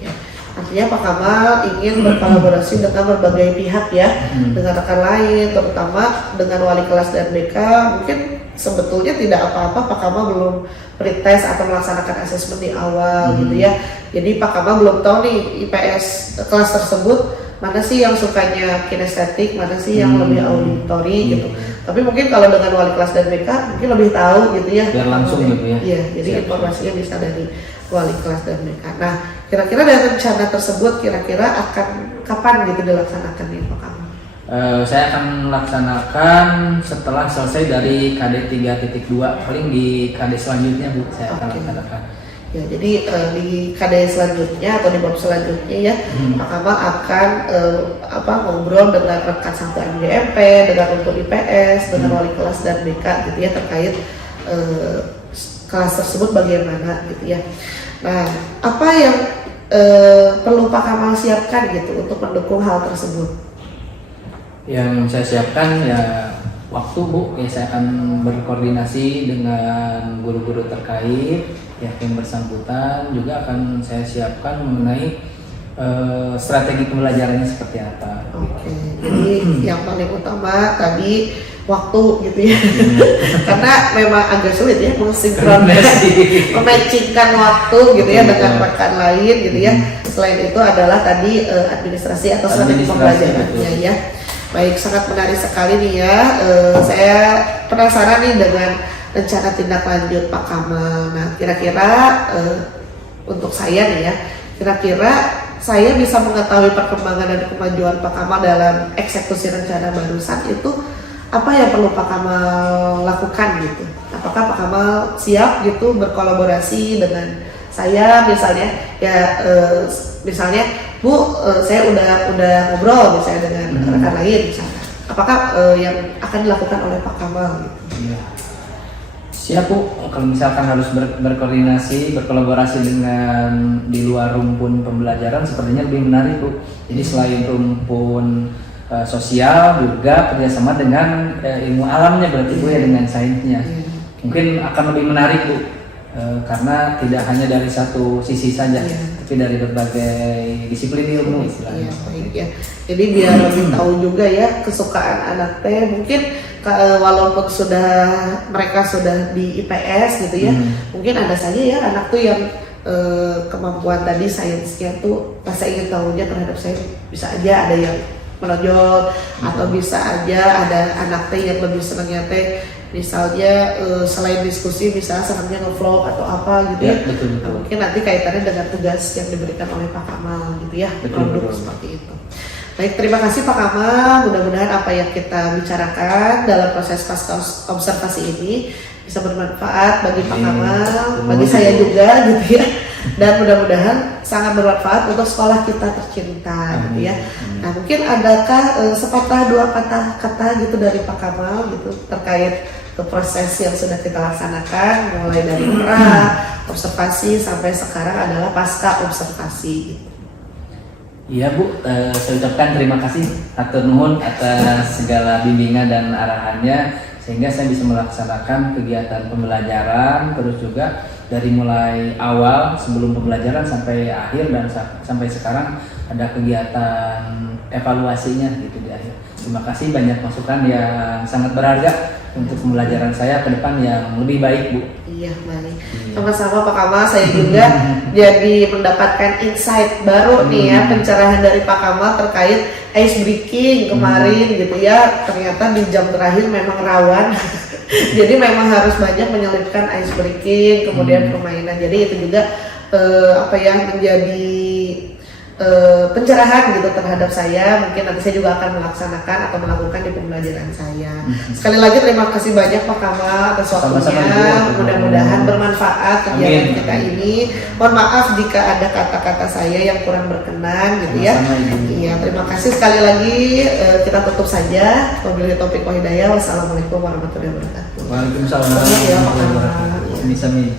Ya. Artinya Pak Kamal ingin berkolaborasi dengan berbagai pihak ya, dengan rekan lain, terutama dengan wali kelas dan BK. Mungkin sebetulnya tidak apa-apa Pak Kamal belum pretest atau melaksanakan asesmen di awal gitu ya. Jadi Pak Kamal belum tahu nih IPS kelas tersebut mana sih yang sukanya kinestetik, mana sih yang lebih auditori gitu. Tapi mungkin kalau dengan wali kelas dan BK mungkin lebih tahu gitu ya. Biar langsung gitu ya. Iya, jadi informasinya bisa dari wali kelas dan BK. Nah, kira-kira dari rencana tersebut kira-kira akan kapan gitu dilaksanakan nih Pak Kamal? Saya akan melaksanakan setelah selesai dari KD 3.2, paling di KD selanjutnya Bu saya akan laksanakan. Ya, jadi di KD selanjutnya atau di bab selanjutnya ya, Pak Kamal akan ngobrol dengan rekan satu MGMP, dengan untuk IPS, dengan wali kelas dan BK gitu ya, terkait kelas tersebut bagaimana gitu ya. Nah, apa yang perlu Pak Kamal siapkan gitu untuk mendukung hal tersebut? Yang saya siapkan ya waktu Bu, ya saya akan berkoordinasi dengan guru-guru terkait ya yang bersangkutan, juga akan saya siapkan mengenai strategi pembelajarannya seperti apa. Jadi yang paling utama tadi waktu gitu ya, karena memang agak sulit ya mematchingkan waktu gitu ya dengan rekan lain gitu ya. Selain itu adalah tadi administrasi atau strategi pembelajarannya ya. Baik, sangat menarik sekali nih ya. Saya penasaran nih dengan rencana tindak lanjut Pak Kamal. Nah, kira-kira untuk saya nih ya, kira-kira saya bisa mengetahui perkembangan dan kemajuan Pak Kamal dalam eksekusi rencana barusan itu apa yang perlu Pak Kamal lakukan gitu? Apakah Pak Kamal siap gitu berkolaborasi dengan saya misalnya ya, misalnya Bu, saya udah ngobrol misalnya dengan rekan lain misalnya. Apakah yang akan dilakukan oleh Pak Kamal gitu? Siap Bu, kalau misalkan harus berkoordinasi, berkolaborasi dengan di luar rumpun pembelajaran sepertinya lebih menarik Bu. Jadi selain rumpun sosial juga kerjasama dengan ilmu alamnya berarti Bu ya, dengan sainsnya. Mungkin akan lebih menarik Bu, karena tidak hanya dari satu sisi saja, tapi dari berbagai disiplin ilmu istilahnya. Ya. Jadi biar lebih tahu juga ya kesukaan anak teh, mungkin walaupun mereka sudah di IPS gitu ya, mungkin ada saja ya anak tuh yang kemampuan tadi sainsnya tuh rasa ingin tahunya terhadap saya bisa aja ada yang menonjol, atau bisa aja ada anak teh yang lebih senangnya teh misalnya selain diskusi misalnya senangnya nge-vlog atau apa gitu ya. Betul. Nah, mungkin nanti kaitannya dengan tugas yang diberikan oleh Pak Kamal gitu ya, produk seperti itu. Baik, terima kasih Pak Kamal. Mudah-mudahan apa yang kita bicarakan dalam proses pasca observasi ini bisa bermanfaat bagi Pak Kamal, bagi saya juga gitu ya. Dan mudah-mudahan sangat bermanfaat untuk sekolah kita tercinta gitu ya. Nah, mungkin adakah sepatah dua patah kata gitu dari Pak Kamal gitu terkait ke proses yang sudah kita laksanakan mulai dari observasi sampai sekarang adalah pasca observasi gitu. Iya Bu, saya ucapkan terima kasih atur nuhun atas segala bimbingan dan arahannya sehingga saya bisa melaksanakan kegiatan pembelajaran, terus juga dari mulai awal sebelum pembelajaran sampai akhir dan sampai sekarang ada kegiatan evaluasinya gitu di akhir. Terima kasih, banyak masukan yang sangat berharga untuk pembelajaran saya ke depan yang lebih baik Bu. Iya, baik. Sama-sama Pak Kamal, saya juga jadi mendapatkan insight baru nih ya, pencerahan dari Pak Kamal terkait ice breaking kemarin gitu ya. Ternyata di jam terakhir memang rawan. Jadi memang harus banyak menyelipkan ice breaking, kemudian permainan. Jadi itu juga menjadi pencerahan gitu terhadap saya. Mungkin nanti saya juga akan melaksanakan atau melakukan di pembelajaran saya. Sekali lagi terima kasih banyak Pak Kamal atas waktunya. Mudah-mudahan bermanfaat kegiatan kita ini. Mohon maaf jika ada kata-kata saya yang kurang berkenan gitu ya. Iya, terima kasih sekali lagi. Kita tutup saja. Wabillahi taufiq wal hidayah. Wassalamualaikum warahmatullahi wabarakatuh. Waalaikumsalam. Ya, Pak Kamal. Bisa nih,